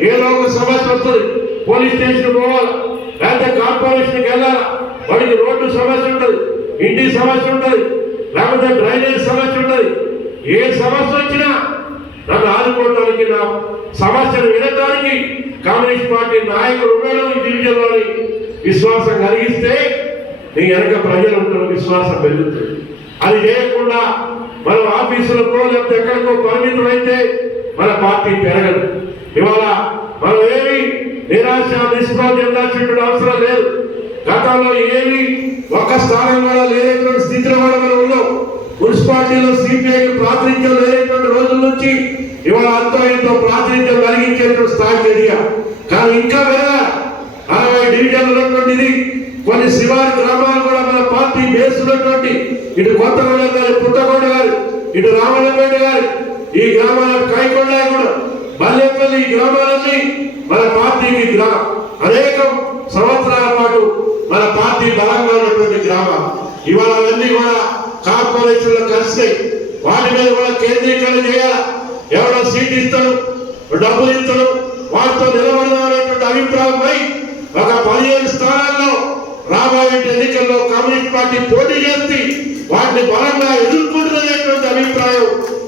ఏదో ఒక సమస్య వస్తుంది. పోలీస్ స్టేషన్ పోవాలి, లేకపోతే కార్పొరేషన్కి వెళ్ళాలి, వాడికి రోడ్డు సమస్య ఉంటుంది, ఇంటి సమస్య ఉంటుంది, లేకపోతే డ్రైనేజ్ సమస్య ఉంటుంది. ఏ సమస్య వచ్చినా నన్ను ఆదుకోవడానికి, నా సమస్యను వినడానికి కమ్యూనిస్ట్ పార్టీ నాయకులు ఉన్నాడు ఈ డివిజన్లోని విశ్వాసం కలిగిస్తే నీ వెనక ప్రజలు ఉంటారు, విశ్వాసం పెరుగుతుంది. అది చేయకుండా మనం ఆఫీసులకో లేకపోతే ఎక్కడికో పరిమితమైతే మన పార్టీ పెరగదు. ఇవాళ మనం ఏమి నిరాశ నిస్పృహ చెందాల్సినటువంటి అవసరం లేదు. గతంలో ఏమి ఒక్క స్థానం కూడా లేనటువంటి స్థితిలో కూడా మనం ఉన్నాం. మున్సిపాలిటీలో సిపిఐకి ప్రాతినిధ్యం లేనటువంటి రోజుల నుంచి ఇవాళ అంతో ఎంతో ప్రాతినిధ్యం కలిగించేటువంటి స్థాయికి ఎదిగా. కానీ ఇంకా వేరే 60 డివిజన్లు ఉన్నటువంటిది, కొన్ని శివారి గ్రామాలు కూడా మన పార్టీ బేస్ ఉన్నటువంటి ఇటు కొత్తగూడెం గారి, పుట్టగొండ గారు, ఇటు రామలింగపేట గారు, ఈ గ్రామాల కైకొండ కూడా, బల్లెపల్లి, ఈ గ్రామాలన్నీ మన పార్టీకి అనేక సంవత్సరాల పాటు మన పార్టీ బలంగా ఉన్నటువంటి గ్రామాలు. ఇవాళ అవన్నీ కూడా కార్పొరేషన్లో కలిసినాయి. వాటి మీద కూడా కేంద్రీకరణ చేయాలి. ఎవరో సీట్ ఇస్తాడు, డబ్బులు ఇస్తాడు, వాటితో నిలబడదామనేటువంటి అభిప్రాయంపై ఒక 15 స్థానాల్లో రాబోయే ఎన్నికల్లో కమ్యూనిస్ట్ పార్టీ పోటీ చేసి వాటిని బలంగా ఎదుర్కొంటున్నటువంటి అభిప్రాయం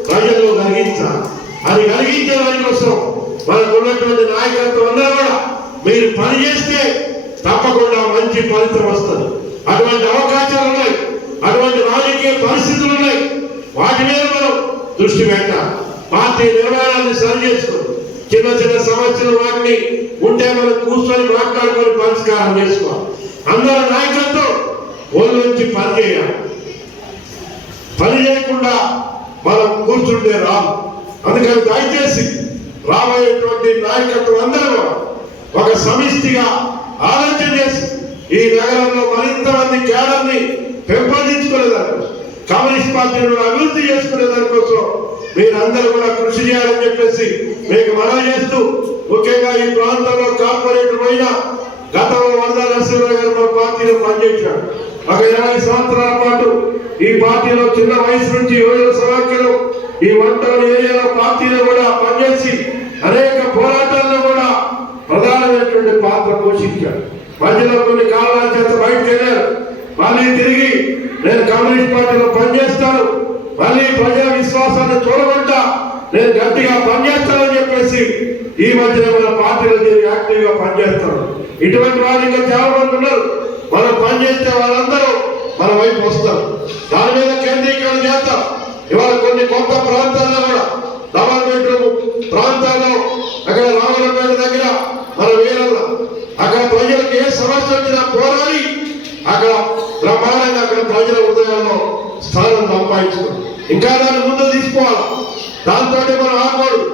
ప్రజల్లో కలిగించాలి. అది కలిగించే దానికోసం మనకు ఉన్నటువంటి నాయకత్వం అందరూ కూడా మీరు పనిచేస్తే తప్పకుండా మంచి ఫలితం వస్తుంది. అటువంటి అవకాశాలు ఉన్నాయి, అటువంటి రాజకీయ పరిస్థితులు ఉన్నాయి. వాటి మీద మనం దృష్టి పెట్టాలి. పార్టీ నిర్మాణాన్ని సరి చేసుకోవాలి. చిన్న చిన్న సమస్యలు వాటిని ఉంటే మనం కూర్చొని మాట్లాడుకొని పరిష్కారం చేసుకోవాలి. అందరి నాయకత్వం ఒళ్ళు నుంచి పనిచేయాలి. పని చేయకుండా మనం కూర్చుంటే రాదు. అందుకని దయచేసి రాబోయేటువంటి నాయకత్వం అందరూ ఒక సమిష్టిగా ఆలోచన చేసి ఈ నగరంలో మరింత మంది కేడర్ని పెంపొందించుకునేదానికోసం, కమ్యూనిస్ట్ పార్టీని అభివృద్ధి చేసుకునే దానికోసం మీరందరూ కూడా కృషి చేయాలని చెప్పేసి మీకు మనవి చేస్తూ, ముఖ్యంగా ఈ ప్రాంతంలో కార్పొరేటర్ పోయిన గతంలో వరద నరసింహరావు గారు మన పార్టీలో పనిచేశాడు. ఒక 20 సంవత్సరాల పాటు ఈ పార్టీలో చిన్న వయసు నుంచి యువజన సమాఖ్యలు ఈ 1 టౌన్ ఏరియాలో పార్టీలో కూడా పనిచేసి అనేక పోరాటాల్లో కూడా ప్రధానమైనటువంటి పాత్ర పోషించాడు. మధ్యలో కొన్ని కారణాల చేత బయటకు వెళ్ళారు. మళ్ళీ తిరిగి నేను కమ్యూనిస్ట్ పార్టీలో పనిచేస్తాను, మళ్ళీ ప్రజల విశ్వాసాన్ని చూడకుండా నేను గట్టిగా పనిచేస్తానని చెప్పేసి ఈ మధ్యన మన పార్టీలో తిరిగి యాక్టివ్ గా పనిచేస్తాను. ఇటువంటి వాళ్ళు ఇంకా చాలా మంది ఉన్నారు. మనం పనిచేస్తే వాళ్ళందరూ మన వైపు వస్తారు. దాని మీద కేంద్రీకరణ చేస్తాం. ఇవాళ కొన్ని కొత్త ప్రాంతాల్లో కూడా డబల్ బెడ్రూమ్ ప్రాంతాల్లో అక్కడ రామలపేట దగ్గర మన వీరల్ల అక్కడ ప్రజలకు ఏ సమస్య వచ్చినా పోరాడి అక్కడ బ్రహ్మాండంగా అక్కడ ప్రజల హృదయాల్లో స్థానం సంపాదించుకోవాలి. ఇంకా దాన్ని ముందు తీసుకోవాలి. దాంతో మనం ఆగకూడదు.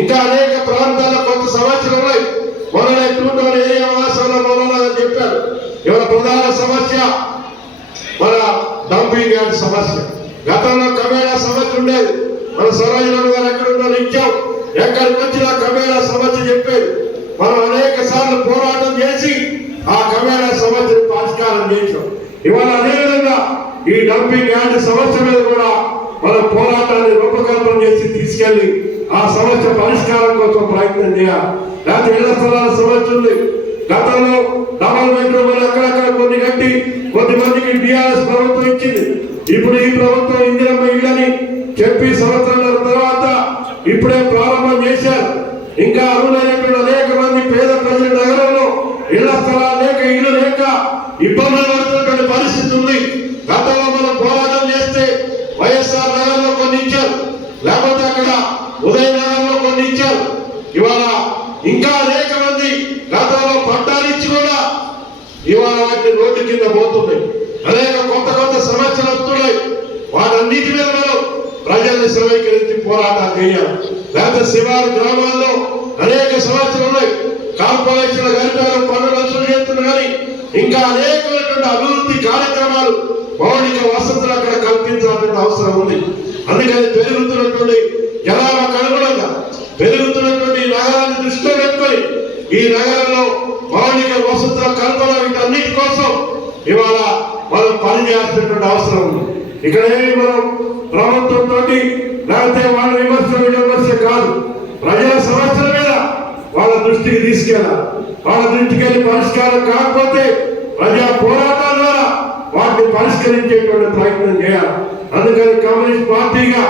ఇంకా అనేక ప్రాంతాల్లో కొత్త సమస్యలు ఉన్నాయి. మొన్న టూటోన్ ఏరియా వాసంలో మొన్న చెప్పారు. ఇవాళ ప్రధాన సమస్య మన డంపింగ్ యార్డ్ సమస్య. గతంలో కమేళా సమస్య ఉండేది. మన సరోజరావు గారు ఎక్కడ ఉన్నారో ఇచ్చాం. ఎక్కడికి వచ్చినా కమేళా సమస్య చెప్పేది. మనం అనేక సార్లు పోరాటం చేసి ఆ కమేళా సమస్యను పరిష్కారం చేశాం. ఇవాళ అదేవిధంగా ఈ డంపింగ్ యార్డ్ సమస్య మీద కూడా మనం పోరాటాన్ని రూపకల్పన చేసి తీసుకెళ్లి ఆ సమస్య పరిష్కారం కోసం ప్రయత్నం చేయాలి. లేకపోతే ఇళ్ల స్థలాల సమస్య ఉంది. గతంలో డబల్ బెడ్రూమ్ అక్కడక్కడ కొన్ని కట్టి కొద్దిమందికి టీఆర్ఎస్ ప్రభుత్వం ఇచ్చింది. ఇప్పుడు ఈ ప్రభుత్వం ఇందిరమ్మ ఇళ్ళని చెప్పి సంవత్సరాల తర్వాత ఇప్పుడే ప్రారంభం చేశారు. ఇంకా అర్హులైనటువంటి అనేక మంది పేద ప్రజల నగరంలో ఇళ్ల స్థలాలు లేక ఇల్లు లేక ఇబ్బందులు పడుతున్నటువంటి పరిస్థితి ఉంది. గతంలో మనం పోరాటం చేస్తే వైఎస్ఆర్ నగర్లో కొన్ని ఇచ్చారు, లేకపోతే అక్కడ ఉదయ నగర్లో కొన్ని ఇచ్చారు. ఇవాళ ఇంకా అనేక మంది గతంలో పట్టాలు ఇచ్చి కూడా ఇవాళ వాటిని రోడ్డు కింద పోతున్నాయి. అనేక కొత్త కొత్త సమస్యలు వస్తున్నాయి. వాటన్నిటి మీద మనం ప్రజల్ని సమీకరించి పోరాటాలు చేయాలి. లేకపోతే శివారు గ్రామాల్లో అనేక సమస్యలు ఉన్నాయి. కార్పొరేషన్ల గరిటాలు పన్నులు వసూలు చేస్తున్నారు. కానీ ఇంకా అనేకమైనటువంటి అభివృద్ధి కార్యక్రమాలు మౌలిక వసతులు అక్కడ కల్పించాల్సిన అవసరం ఉంది. అందుకని పెరుగుతున్నటువంటి జనాభాకు అనుగుణంగా పెరుగుతున్నటువంటి నగరాన్ని దృష్టిలో పెట్టుకొని ఈ నగరంలో మౌలిక వసతుల కల్పన వీటన్నిటి కోసం ఇవాళ మనం పనిచేయాల్సినటువంటి అవసరం ఉంది. ఇక్కడేమి మనం ప్రభుత్వంతో లేకపోతే వాళ్ళ విమర్శ కాదు, ప్రజల సమస్యల మీద వాళ్ళ దృష్టికి తీసుకెళ్ళాలి. వాళ్ళ దృష్టికి వెళ్ళి పరిష్కారం కాకపోతే ప్రజా పోరాటాల ద్వారా వాటిని పరిష్కరించేటువంటి ప్రయత్నం చేయాలి. అందుకని కమ్యూనిస్ట్ పార్టీగా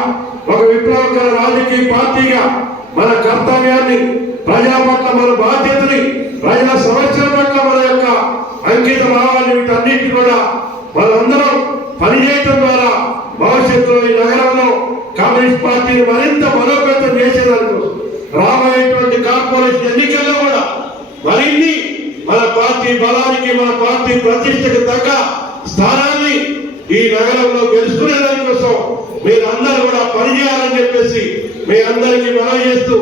ఒక విప్లవకర రాజకీయ పార్టీగా మన కర్తవ్యాన్ని, ప్రజా పట్ల మన బాధ్యతని, ప్రజల సమస్యల పట్ల మన యొక్క అంకిత భావాన్ని వీటన్నిటి కూడా మనందరం పనిచేయటం ద్వారా భవిష్యత్తులో ఈ నగరంలో కమ్యూనిస్ట్ పార్టీని మరింత బలోపేతం చేసేదానికి రాబోయేటువంటి కార్పొరేషన్ ఎన్నికల్లో కూడా మరిన్ని మన పార్టీ బలానికి, మన పార్టీ ప్రతిష్టకు తగ్గ స్థానాన్ని ఈ నగరంలో గెలుచుకునే దానికోసం మీరందరూ కూడా పనిచేయాలని చెప్పేసి మీ అందరికీ మనవి చేస్తూ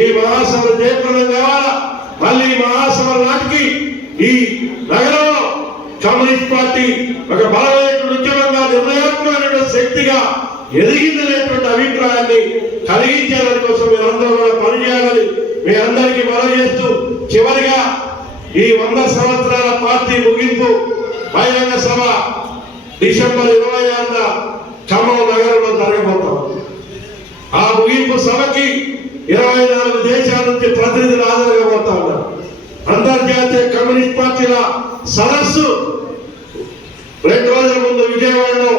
ఈ మహాసభ జయప్రదం కావాలా. మళ్ళీ మహాసభ నాటికి ఈ నగరంలో కమ్యూనిస్ట్ పార్టీ ఒక బలమైనటువంటి ఉద్యమంగా, నిర్ణయాత్మకమైనటువంటి శక్తిగా ఎదిగిందనేటువంటి అభిప్రాయాన్ని కలిగించేదాని కోసం మీరందరూ కూడా పనిచేయాలని మీ అందరికీ మనవి చేస్తూ చివరిగా ఈ 100 సంవత్సరాల పార్టీ ముగింపు బహిరంగ సభ డిసెంబర్ 26న ఖమ్మం నగరంలో జరగబోతాం. ఆ ముగింపు సభకి 24 దేశాల నుంచి ప్రతినిధులు హాజరుగా ఉన్నారు. అంతర్జాతీయ కమ్యూనిస్ట్ పార్టీల సదస్సు 2 రోజుల ముందు విజయవాడలో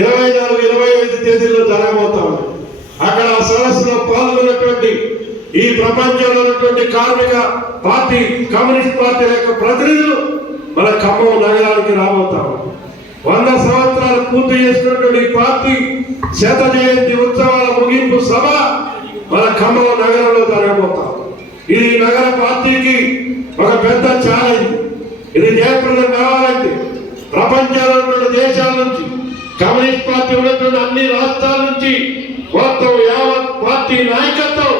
24, 25 తేదీల్లో జరగబోతాం. అక్కడ ఆ సదస్సులో పాల్గొన్నటువంటి ఈ ప్రపంచంలో ఉన్నటువంటి కార్మిక పార్టీ, కమ్యూనిస్ట్ పార్టీల యొక్క ప్రతినిధులు మన ఖమ్మం నగరానికి రాబోతాం. 100 సంవత్సరాలు పూర్తి చేసినటువంటి ఈ పార్టీ శత జయంతి ఉత్సవాల ముగింపు సభ మన ఖమ్మం నగరంలో జరగబోతాం. ఇది నగర పార్టీకి ఒక పెద్ద ఛాలెంజ్. ఇది జయప్రదం కావాలంటే ప్రపంచంలో ఉన్నటువంటి దేశాల నుంచి, కమ్యూనిస్ట్ పార్టీ ఉన్నటువంటి అన్ని రాష్ట్రాల నుంచి మొత్తం యావత్ పార్టీ నాయకత్వం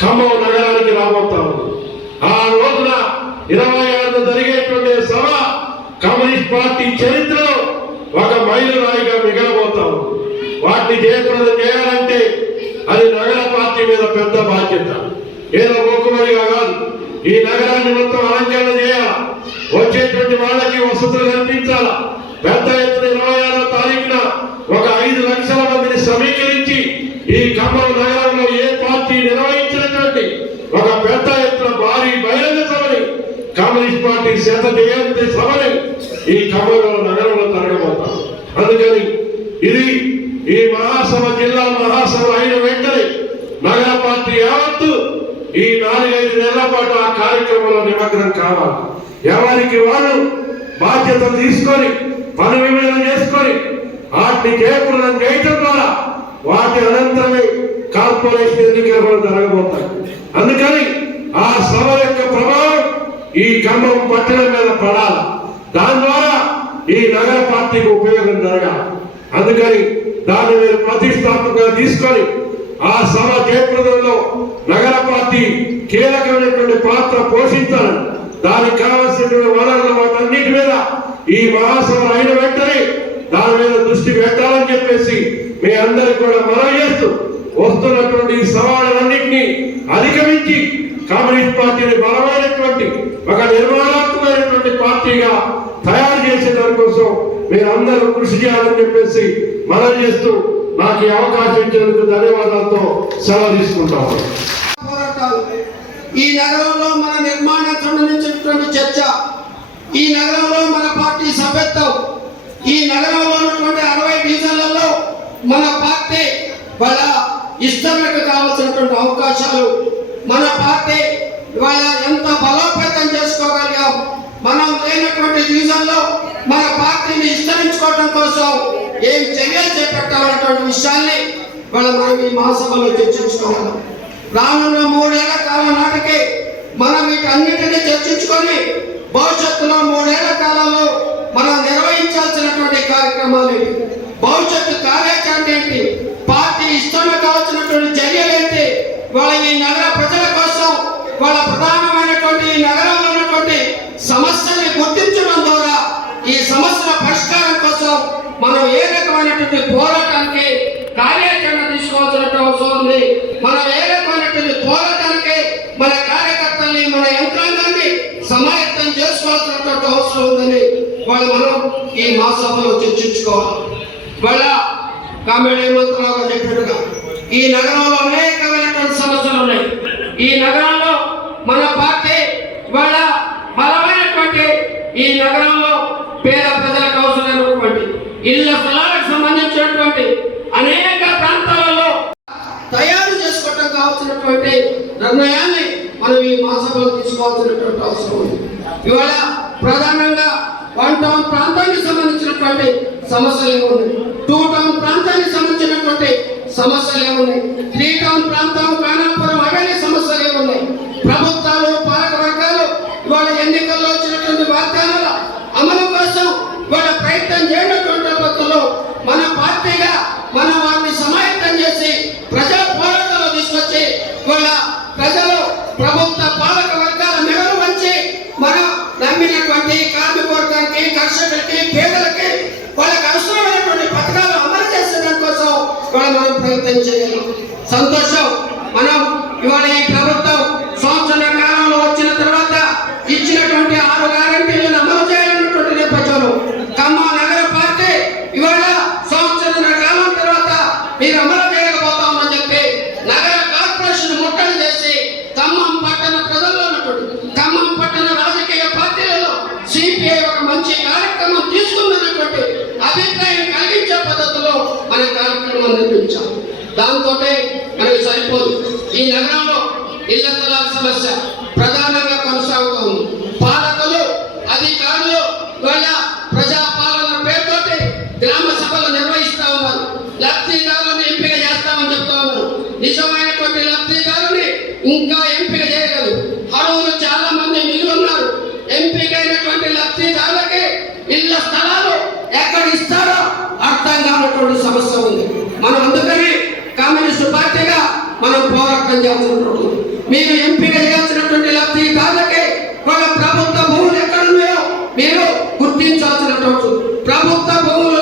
ఖమ్మం నగరానికి రాబోతాం. ఆ రోజున 26న జరిగేటువంటి సభ కమ్యూనిస్ట్ పార్టీ చరిత్రలో ఒక మైలురాయిగా మిగలబోతాం. వాటిని జయప్రదం చేయాలంటే అది నగర పార్టీ మీద పెద్ద బాధ్యత. ఏదో మొక్కుబడిగా కాదు. ఈ నగరాన్ని మొత్తం అలంకరణ చేయాలి. వచ్చేటువంటి వాళ్ళకి వసతులు కల్పించాలా. పెద్ద ఎత్తున 26వ తారీఖున ఒక 5 లక్షల మందిని సమీకరించి ఈ ఖమ్మం నగరంలో ఏ పార్టీ నిర్వహించినటువంటి ఒక పెద్ద ఎత్తున భారీ బహిరంగ సభని కమ్యూనిస్ట్ పార్టీ శత జయంతి సభని ఈ ఖమ్మంలో నగరంలో జరగబోతాం. అందుకని ఇది ఈ మహాసభ జిల్లా మహాసభ అయిన వెంటనే నగర పార్టీ యావత్తు ఈ 4-5 నెలల పాటు ఆ కార్యక్రమంలో నిమగ్నం కావాలి. ఎవరికి వాళ్ళు బాధ్యతలు తీసుకొని పని విభజన చేసుకొని వాటిని జయప్రదం చేయటం ద్వారా వాటి అనంతరమే కార్పొరేషన్ ఎన్నికలు కూడా జరగబోతాయి. అందుకని ఆ సభ యొక్క ప్రభావం ఈ ఖమ్మం పట్టణం మీద పడాలి. దాని ద్వారా ఈ నగర పార్టీకి ఉపయోగం జరగాలి. అందుకని దాన్ని మీరు ప్రతిష్టాత్మకంగా తీసుకొని ఆ సభ జయప్రదంలో నగర పార్టీ కీలకమైనటువంటి పాత్ర పోషించాలని, దానికి కావలసినటువంటి వనరుల వాటన్నిటి మీద ఈ మహాసభ అయిన వెంటనే దాని మీద దృష్టి పెట్టాలని చెప్పేసి మీ అందరికి కూడా మనవి చేస్తూ, వస్తున్నటువంటి ఈ సవాళ్ళన్నింటినీ అధిగమించి కమ్యూనిస్ట్ పార్టీని బలమైనటువంటి ఒక నిర్మాణాత్మకమైనటువంటి పార్టీగా తయారు చేసే దానికోసం మీరు అందరూ కృషి చేయాలని చెప్పేసి మనవి చేస్తూ నాకు ఈ అవకాశం ఇచ్చినందుకు ధన్యవాదాలతో సెలవు తీసుకుంటాము. పోరాటాలు ఈ నగరంలో మన నిర్మాణం సంబంధించినటువంటి చర్చ, ఈ నగరంలో మన పార్టీ సభ్యత్వం, ఈ నగరంలో ఉన్నటువంటి 60 డివిజన్లలో మన పార్టీ వాళ్ళ ఇష్టంకు కావాల్సినటువంటి అవకాశాలు, మన పార్టీ ఇవాళ ఎంత బలోపేతం చేసుకోగలిగాం, మనం లేనటువంటి డివిజన్లో మన పార్టీని విస్తరించుకోవడం కోసం ఏం చర్యలు చేపట్టాలన్నటువంటి విషయాన్ని ఇవాళ మనం ఈ మహాసభలో చర్చించుకోవాలి. రానున్న 3 ఏళ్ల కాలం నాటికి మనం వీటన్నిటిని చర్చించుకొని భవిష్యత్తులో 3 ఏళ్ల కాలంలో మనం నిర్వహించాల్సినటువంటి కార్యక్రమాలు, భవిష్యత్తు కార్యాచరణ ఏంటి, పార్టీ ఇష్టంగా కావాల్సినటువంటి చర్యలు ఏంటి, వాళ్ళ ఈ నగర ప్రజల కోసం వాళ్ళ ప్రధానమైనటువంటి ఈ నగరంలో ఉన్నటువంటి సమస్యల్ని గుర్తించడం ద్వారా ఈ సమస్యల పరిష్కారం కోసం మనం ఏ రకమైనటువంటి పోరాటానికి కార్యాచరణ తీసుకోవాల్సినటువంటి అవసరం ఉంది. మనం ఏ రకమైనటువంటి పోరాటానికి మన కార్యకర్తల్ని, మన యంత్రాంగాన్ని సమాయత్తం చేసుకోవాల్సినటువంటి అవసరం ఉందని వాళ్ళు మనం ఈ మహాసభలో చర్చించుకోవాలి. వాళ్ళ కామెడీ మంత్రులుగా చెప్పినట్టుగా ఈ నగరంలో అనేకమైనటువంటి సమస్యలు ఉన్నాయి. ఈ నగరంలో మన పార్టీ వాళ్ళ బలమైనటువంటి ఈ నగరంలో పేద ప్రజలకు అవసరమైనటువంటి ఇళ్ల స్థలాలకు సంబంధించినటువంటి అనేక ప్రాంతాలలో తయారు చేసుకోవడం కావాల్సినటువంటి నిర్ణయాన్ని మనం ఈ మహాసభలో తీసుకోవాల్సినటువంటి అవసరం ఉంది. ఇవాళ ప్రధానంగా 1 టౌన్ ప్రాంతానికి సంబంధించినటువంటి సమస్యలు ఏమున్నాయి, 2 టౌన్ ప్రాంతానికి సంబంధించినటువంటి సమస్యలు ఏమున్నాయి, 3 టౌన్ ప్రాంతం కానాపురం అవన్నీ సమస్యలు ఏమున్నాయి. ప్రభుత్వాలు, పాలక వర్గాలు ఇవాళ ఎన్నికల్లో వచ్చినటువంటి వాగ్దానాల అమలు కోసం ఇవాళ ప్రయత్నం చేయనటువంటి పద్ధతిలో మన పార్టీగా మనం వారిని సమాయత్తం చేసి ప్రజా పోరాటంలో తీసుకొచ్చి ఇవాళ ప్రజలు, ప్రభుత్వ పాలక వర్గాల మెడలు వంచి మనం నమ్మినటువంటి కార్మిక వర్గానికి, కర్షకులకి, పేదలకి వాళ్ళకి అవసరమైనటువంటి పథకాలు అమలు చేసే దానికోసం ఇవాళ మనం ప్రయత్నం చేయాలి. సంతోషం, మనం ఇవాళ ఈ ప్రభుత్వం సంవత్సర కాలంలో వచ్చిన తర్వాత ఇచ్చినటువంటి 6 గ్యారెంటీలను అమలు చేయాలన్నటువంటి నేపథ్యంలో ఖమ్మం నగర పార్టీ ఇవాళ సంవత్సర కాలం తర్వాత మీరు అమలు చేయకపోతామని చెప్పి నగర కార్పొరేషన్ ముట్టడి చేసి ఖమ్మం పట్టణ ప్రజల్లో ఉన్నటువంటి ఖమ్మం పట్టణ రాజకీయ పార్టీలలో సిపిఐ ఒక మంచి కార్యక్రమం తీసుకుందన్నటువంటి అభిప్రాయం కలిగించే పద్ధతిలో మన కార్యక్రమం నిర్మించాం. దాంతో మనకి సరిపోదు. ఈ నగరంలో ఇళ్ల స్థలాల సమస్య ప్రధానంగా కొనసాగుతూ ఉంది. పాలకులు, అధికారులు వాళ్ళ ప్రజాపాలన పేరుతోటి గ్రామ సభలు నిర్వహిస్తా ఉన్నారు. లబ్ధిదారులను ఎంపిక చేస్తామని చెప్తా ఉన్నారు. నిజమైనటువంటి లబ్ధిదారుని ఇంకా ఎంపిక చేయగలరు. అరువులు చాలా మంది మిగిలి ఉన్నారు. ఎంపికైనటువంటి లబ్ధిదారులకి ఇళ్ల స్థలాలు ఎక్కడ ఇస్తారో అర్థం కానటువంటి సమస్య ఉంది. మనం అందుకని కమ్యూనిస్టు పార్టీగా మనం పోరాటం చేస్తున్నటువంటి మీరు ఎంపిక చేయాల్సినటువంటి లబ్ధిదారులకి వాళ్ళ ప్రభుత్వ భూములు ఎక్కడ ఉన్నాయో మీరు గుర్తించాల్సినటువంటి, ప్రభుత్వ భూములు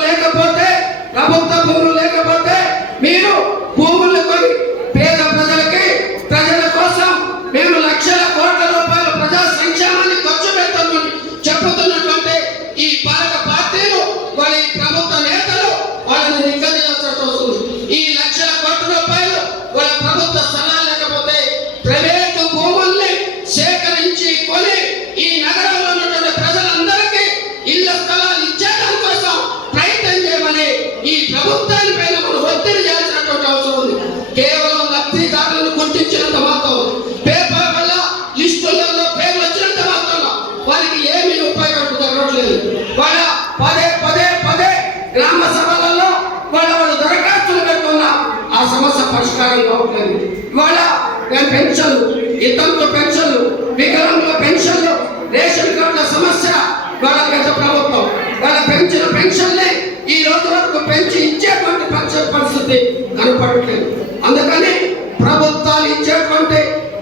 లేకపోతే మీరు భూములు కొని పేద ప్రజలకి, ప్రజల కోసం మేము లక్షల కోట్ల రూపాయల ప్రజా సంక్షేమాన్ని ఖర్చు పెడతామని చెప్పుతున్నటువంటి ఈ పాలక పార్టీలు, వాళ్ళ ప్రభుత్వ నేతలు వాళ్ళని నిగ్గదీయాల్సిన అవసరం ఉంది. ఈ లక్షల కోట్ల రూపాయలు వాళ్ళ ప్రభుత్వ స్థలాలు లేకపోతే ప్రైవేటు భూముల్ని సేకరించి కొని ఈ నగరంలో ఉన్నటువంటి ఇతంతు పెన్షన్లు, వికలాంగుల పెన్షన్లు, రేషన్ కార్డుల సమస్య వాళ్ళ గత ప్రభుత్వం వాళ్ళ పెంచిన పెన్షన్లే ఈ రోజు వరకు పెంచి ఇచ్చేటువంటి పరిస్థితి కనపడట్లేదు. అందుకని ప్రభుత్వాలు ఇచ్చేటువంటి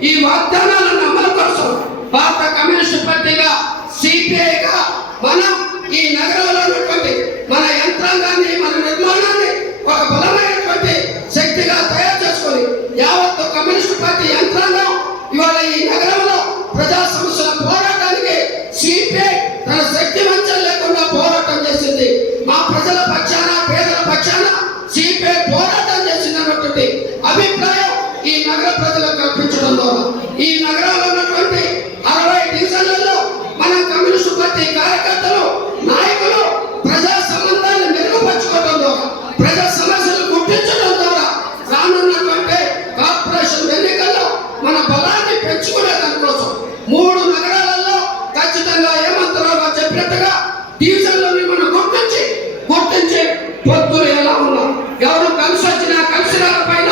ఈ వాగ్దానాలను అమలు కోసం భారత కమ్యూనిస్టు పార్టీగా, సిపిఐగా మనం ఈ నగరంలో ఉన్నటువంటి మన యంత్రాంగాన్ని, మన నిర్మాణాన్ని ఒక బలమైనటువంటి శక్తిగా తయారు చేసుకొని యావత్తు కమ్యూనిస్టు పార్టీ యంత్రాంగం ఇవాళ ఈ నగరంలో ప్రజా సమస్యల పోరాటానికి సిపిఐ తన శక్తి వంచన లేకుండా పోరాటం చేసింది. మా ప్రజల పక్షాన, పేదల పక్షాన సిపిఐ పోరాటం చేసింది అన్నటువంటి అభిప్రాయం ఈ నగర ప్రజలకు కల్పించడం ద్వారా ఈ నగరంలో ఉన్నటువంటి 60 డివిజన్లలో మన కమ్యూనిస్టు పార్టీ కార్యకర్తలు, నాయకులు ప్రజా సంబంధాన్ని మెరుగుపరచుకోవడం ద్వారా, ప్రజా సమస్యలు గుర్తించడం ద్వారా రానున్నటువంటి కార్పొరేషన్ ఎన్నికల్లో మన బలాన్ని పెంచుకునే దానికోసం 3 నగరాలలో ఖచ్చితంగా ఏమంతరావు గారు చెప్పినట్టుగా డివిజన్లని మనం గుర్తించి పొత్తులు ఎలా ఉన్నా, ఎవరు కలిసి వచ్చినా కలిసి పైన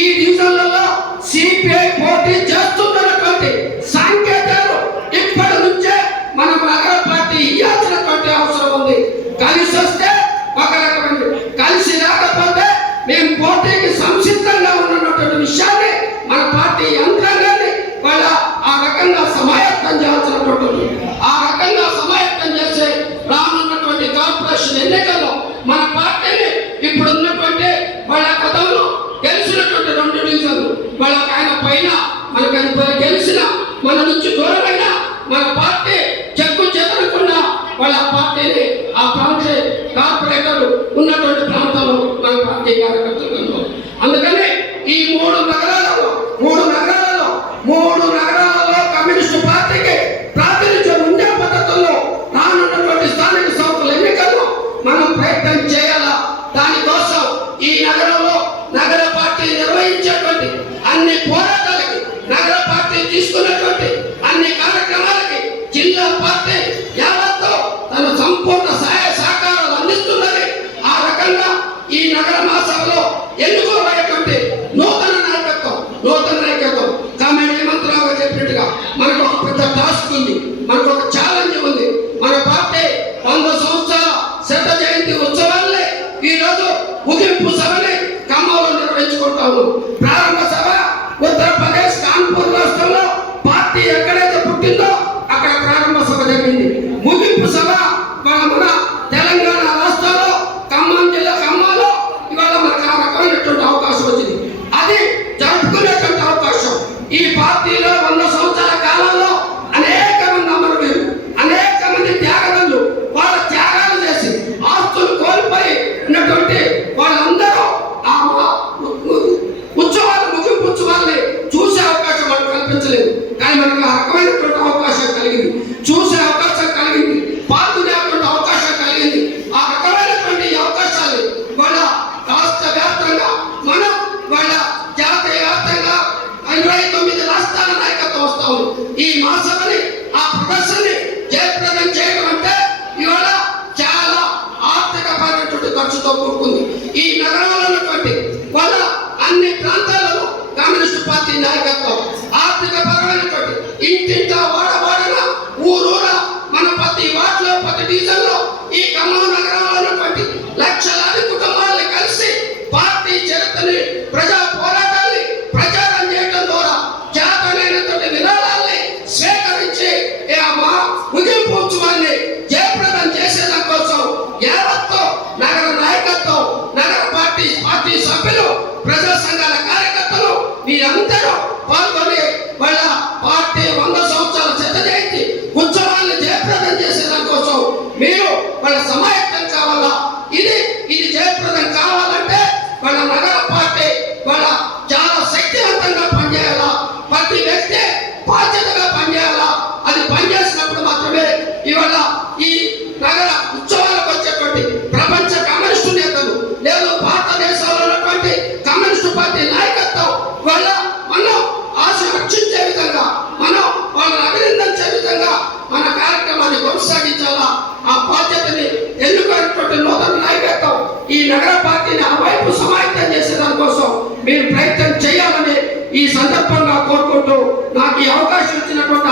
ఈ డివిజన్లలో సిపిఐ పోటీ చేస్తున్నటువంటి సంకేతాలు ఇప్పటి నుంచే మన నగర పార్టీ ఇవ్వాల్సినటువంటి అవసరం ఉంది. కలిసి వస్తే ఒక రకమైన, కలిసి రాకపోతే మేము పోటీకి సంసిద్ధంగా ఉన్నటువంటి విషయాన్ని మన పార్టీ యంత్రాంగాన్ని వాళ్ళ ఆ రకంగా సమాయత్తం చేయాల్సినటువంటి, ఆ రకంగా సమాయత్తం చేసే రానున్నటువంటి కార్పొరేషన్ ఎన్నికల్లో మన పార్టీని ఇప్పుడు ఉన్నటువంటి వాళ్ళ గతంలో గెలిచినటువంటి 2 డివిజన్లు వాళ్ళకి ఆయన పైన మనకు గెలిచిన మన నుంచి దూరమైన మన పార్టీ చెక్కు చెదరకుండా వాళ్ళ పార్టీని ఆ ప్రాంత కార్పొరేటర్లు ఉన్నటువంటి ప్రాంతంలో మన పార్టీ కార్యకర్తలు. అందుకని ఈ 3 నగరాలలో కమ్యూనిస్టు పార్టీకి ప్రాతినిధ్యం ఉండే పద్ధతుల్లో రానున్నటువంటి స్థానిక సంస్థల ఎన్నికల్లో మనం ప్రయత్నం చేయాలా. దానికోసం ఈ నగరంలో నగర పార్టీ నిర్వహించేటువంటి అన్ని పోరాటాలకి, నగర పార్టీ తీసుకున్నటువంటి అన్ని కార్యక్రమాలకి జిల్లా పార్టీ యావత్తు తన సంపూర్ణ సహాయ సహకారాలు అందిస్తున్నది. ఆ రకంగా ఈ నగర మహాసభలో ఎన్నుకోబడేటువంటి నూతన నాయకత్వం కామెడీ హేమంతరావు గారు చెప్పినట్టుగా మనకు ఒక పెద్ద టాస్క్ ఉంది, మనకు ఒక ఛాలెంజ్ ఉంది. మన పార్టీ 100 సంవత్సరాల శత జయంతి ఉత్సవాలే ఈ రోజు ముగింపు సభని ఖమ్మంలో నిర్వహించుకుంటాము. ప్రారంభ సభ ఉత్తరప్రదేశ్ కాన్పూర్ రాష్ట్రంలో పార్టీ ఎక్కడైతే పుట్టిందో అక్కడ ప్రారంభ సభ జరిగింది. ముగింపు సభ మన తెలంగాణ రాష్ట్రంలో ఖమ్మం జిల్లా ఖమ్మంలో ఇవాళ మనకు ఆ రకమైనటువంటి అవకాశం వచ్చింది. అది జరుపుకునేటువంటి అవకాశం ఈ పార్టీలో 100 సంవత్సరాల కాలంలో అనేక మంది అమరులు, అనేక మంది త్యాగదలు వాళ్ళ త్యాగాలు చేసి ఆస్తులు కోల్పోయి ఉన్నటువంటి వాళ్ళందరూ ఆ ఉత్సవాలు, ముగింపు ఉత్సవాల్ని చూసే అవకాశం మనకు కల్పించలేదు. కానీ మనకు ఆ రకమైనటువంటి అవకాశం కలిగింది, చూసే అవకాశం కలిగింది, పాల్గొనేటువంటి అవకాశం కలిగింది. ఆ రకమైనటువంటి అవకాశాలు వాళ్ళ రాష్ట్ర వ్యాప్తంగా మనం వాళ్ళ జాతీయ వ్యాప్తంగా 29 రాష్ట్రాల నాయకత్వం వస్తాము. ఈ మహాసభని, ఆ ప్రదర్శనని జయప్రదం చేయడం అంటే ఇవాళ చాలా ఆర్థిక పరమైనటువంటి ఖర్చుతో కూడుకుంది. ఈ నగరంలో ఉన్నటువంటి వాళ్ళ అన్ని ప్రాంతాలలో కమ్యూనిస్టు పార్టీ నాయకత్వం ఆర్థిక పరమైనటువంటి ఇంటింటా వాడవాడన ఊరూర మన ప్రతి వార్డులో, ప్రతి డివిజన్లో ఈ ఖమ్మం నగరంలో ఉన్నటువంటి లక్షలాది కుటుంబాలను కలిసి పార్టీ చరిత్రని, ప్రజా పోరాటాన్ని ప్రచారం చేయడం ద్వారా చేతనైనటువంటి విధానాల్ని స్వీకరించి ముగింపు ఉత్సవాన్ని జయప్రదం చేసేదాని కోసం యావత్తు నగర నాయకత్వం, నగర పార్టీ సభ్యులు, ప్రజా సంఘాల కార్యకర్తలు వీరందరూ పాల్గొని వాళ్ళ పార్టీ 100 సంవత్సరాల శత జయంతి ఉత్సవాన్ని జయప్రదం చేసేదాని కోసం మీరు వాళ్ళ సమాయత్తం కావాలా. ఇది జయప్రదం కావాలంటే వాళ్ళ నగర పార్టీ వాళ్ళ చాలా శక్తివంతంగా పనిచేయాలా. ప్రతి వ్యక్తి బాధ్యతగా పనిచేయాలా. అది పనిచేసినప్పుడు మాత్రమే ఇవాళ ఈ నగర ఉత్సవాలకు వచ్చేటువంటి ప్రపంచ కమ్యూనిస్టు నేతలు లేదు భారతదేశంలో ఉన్నటువంటి కమ్యూనిస్టు పార్టీ నాయకత్వం వాళ్ళ మనం ఆశ రక్షించే విధంగా, మనం వాళ్ళని అభినందించే విధంగా మన కార్యక్రమాన్ని కొనసాగించాలా. ఆ బాధ్యతని ఎన్నుకున్నటువంటి నూతన నాయకత్వం ఈ నగర పార్టీని ఆ వైపు సమాయత్తం చేసే దానికోసం మీరు ప్రయత్నం చేయాలని ఈ సందర్భంగా కోరుకుంటూ నా అవకాశం ఇచ్చినటువంటి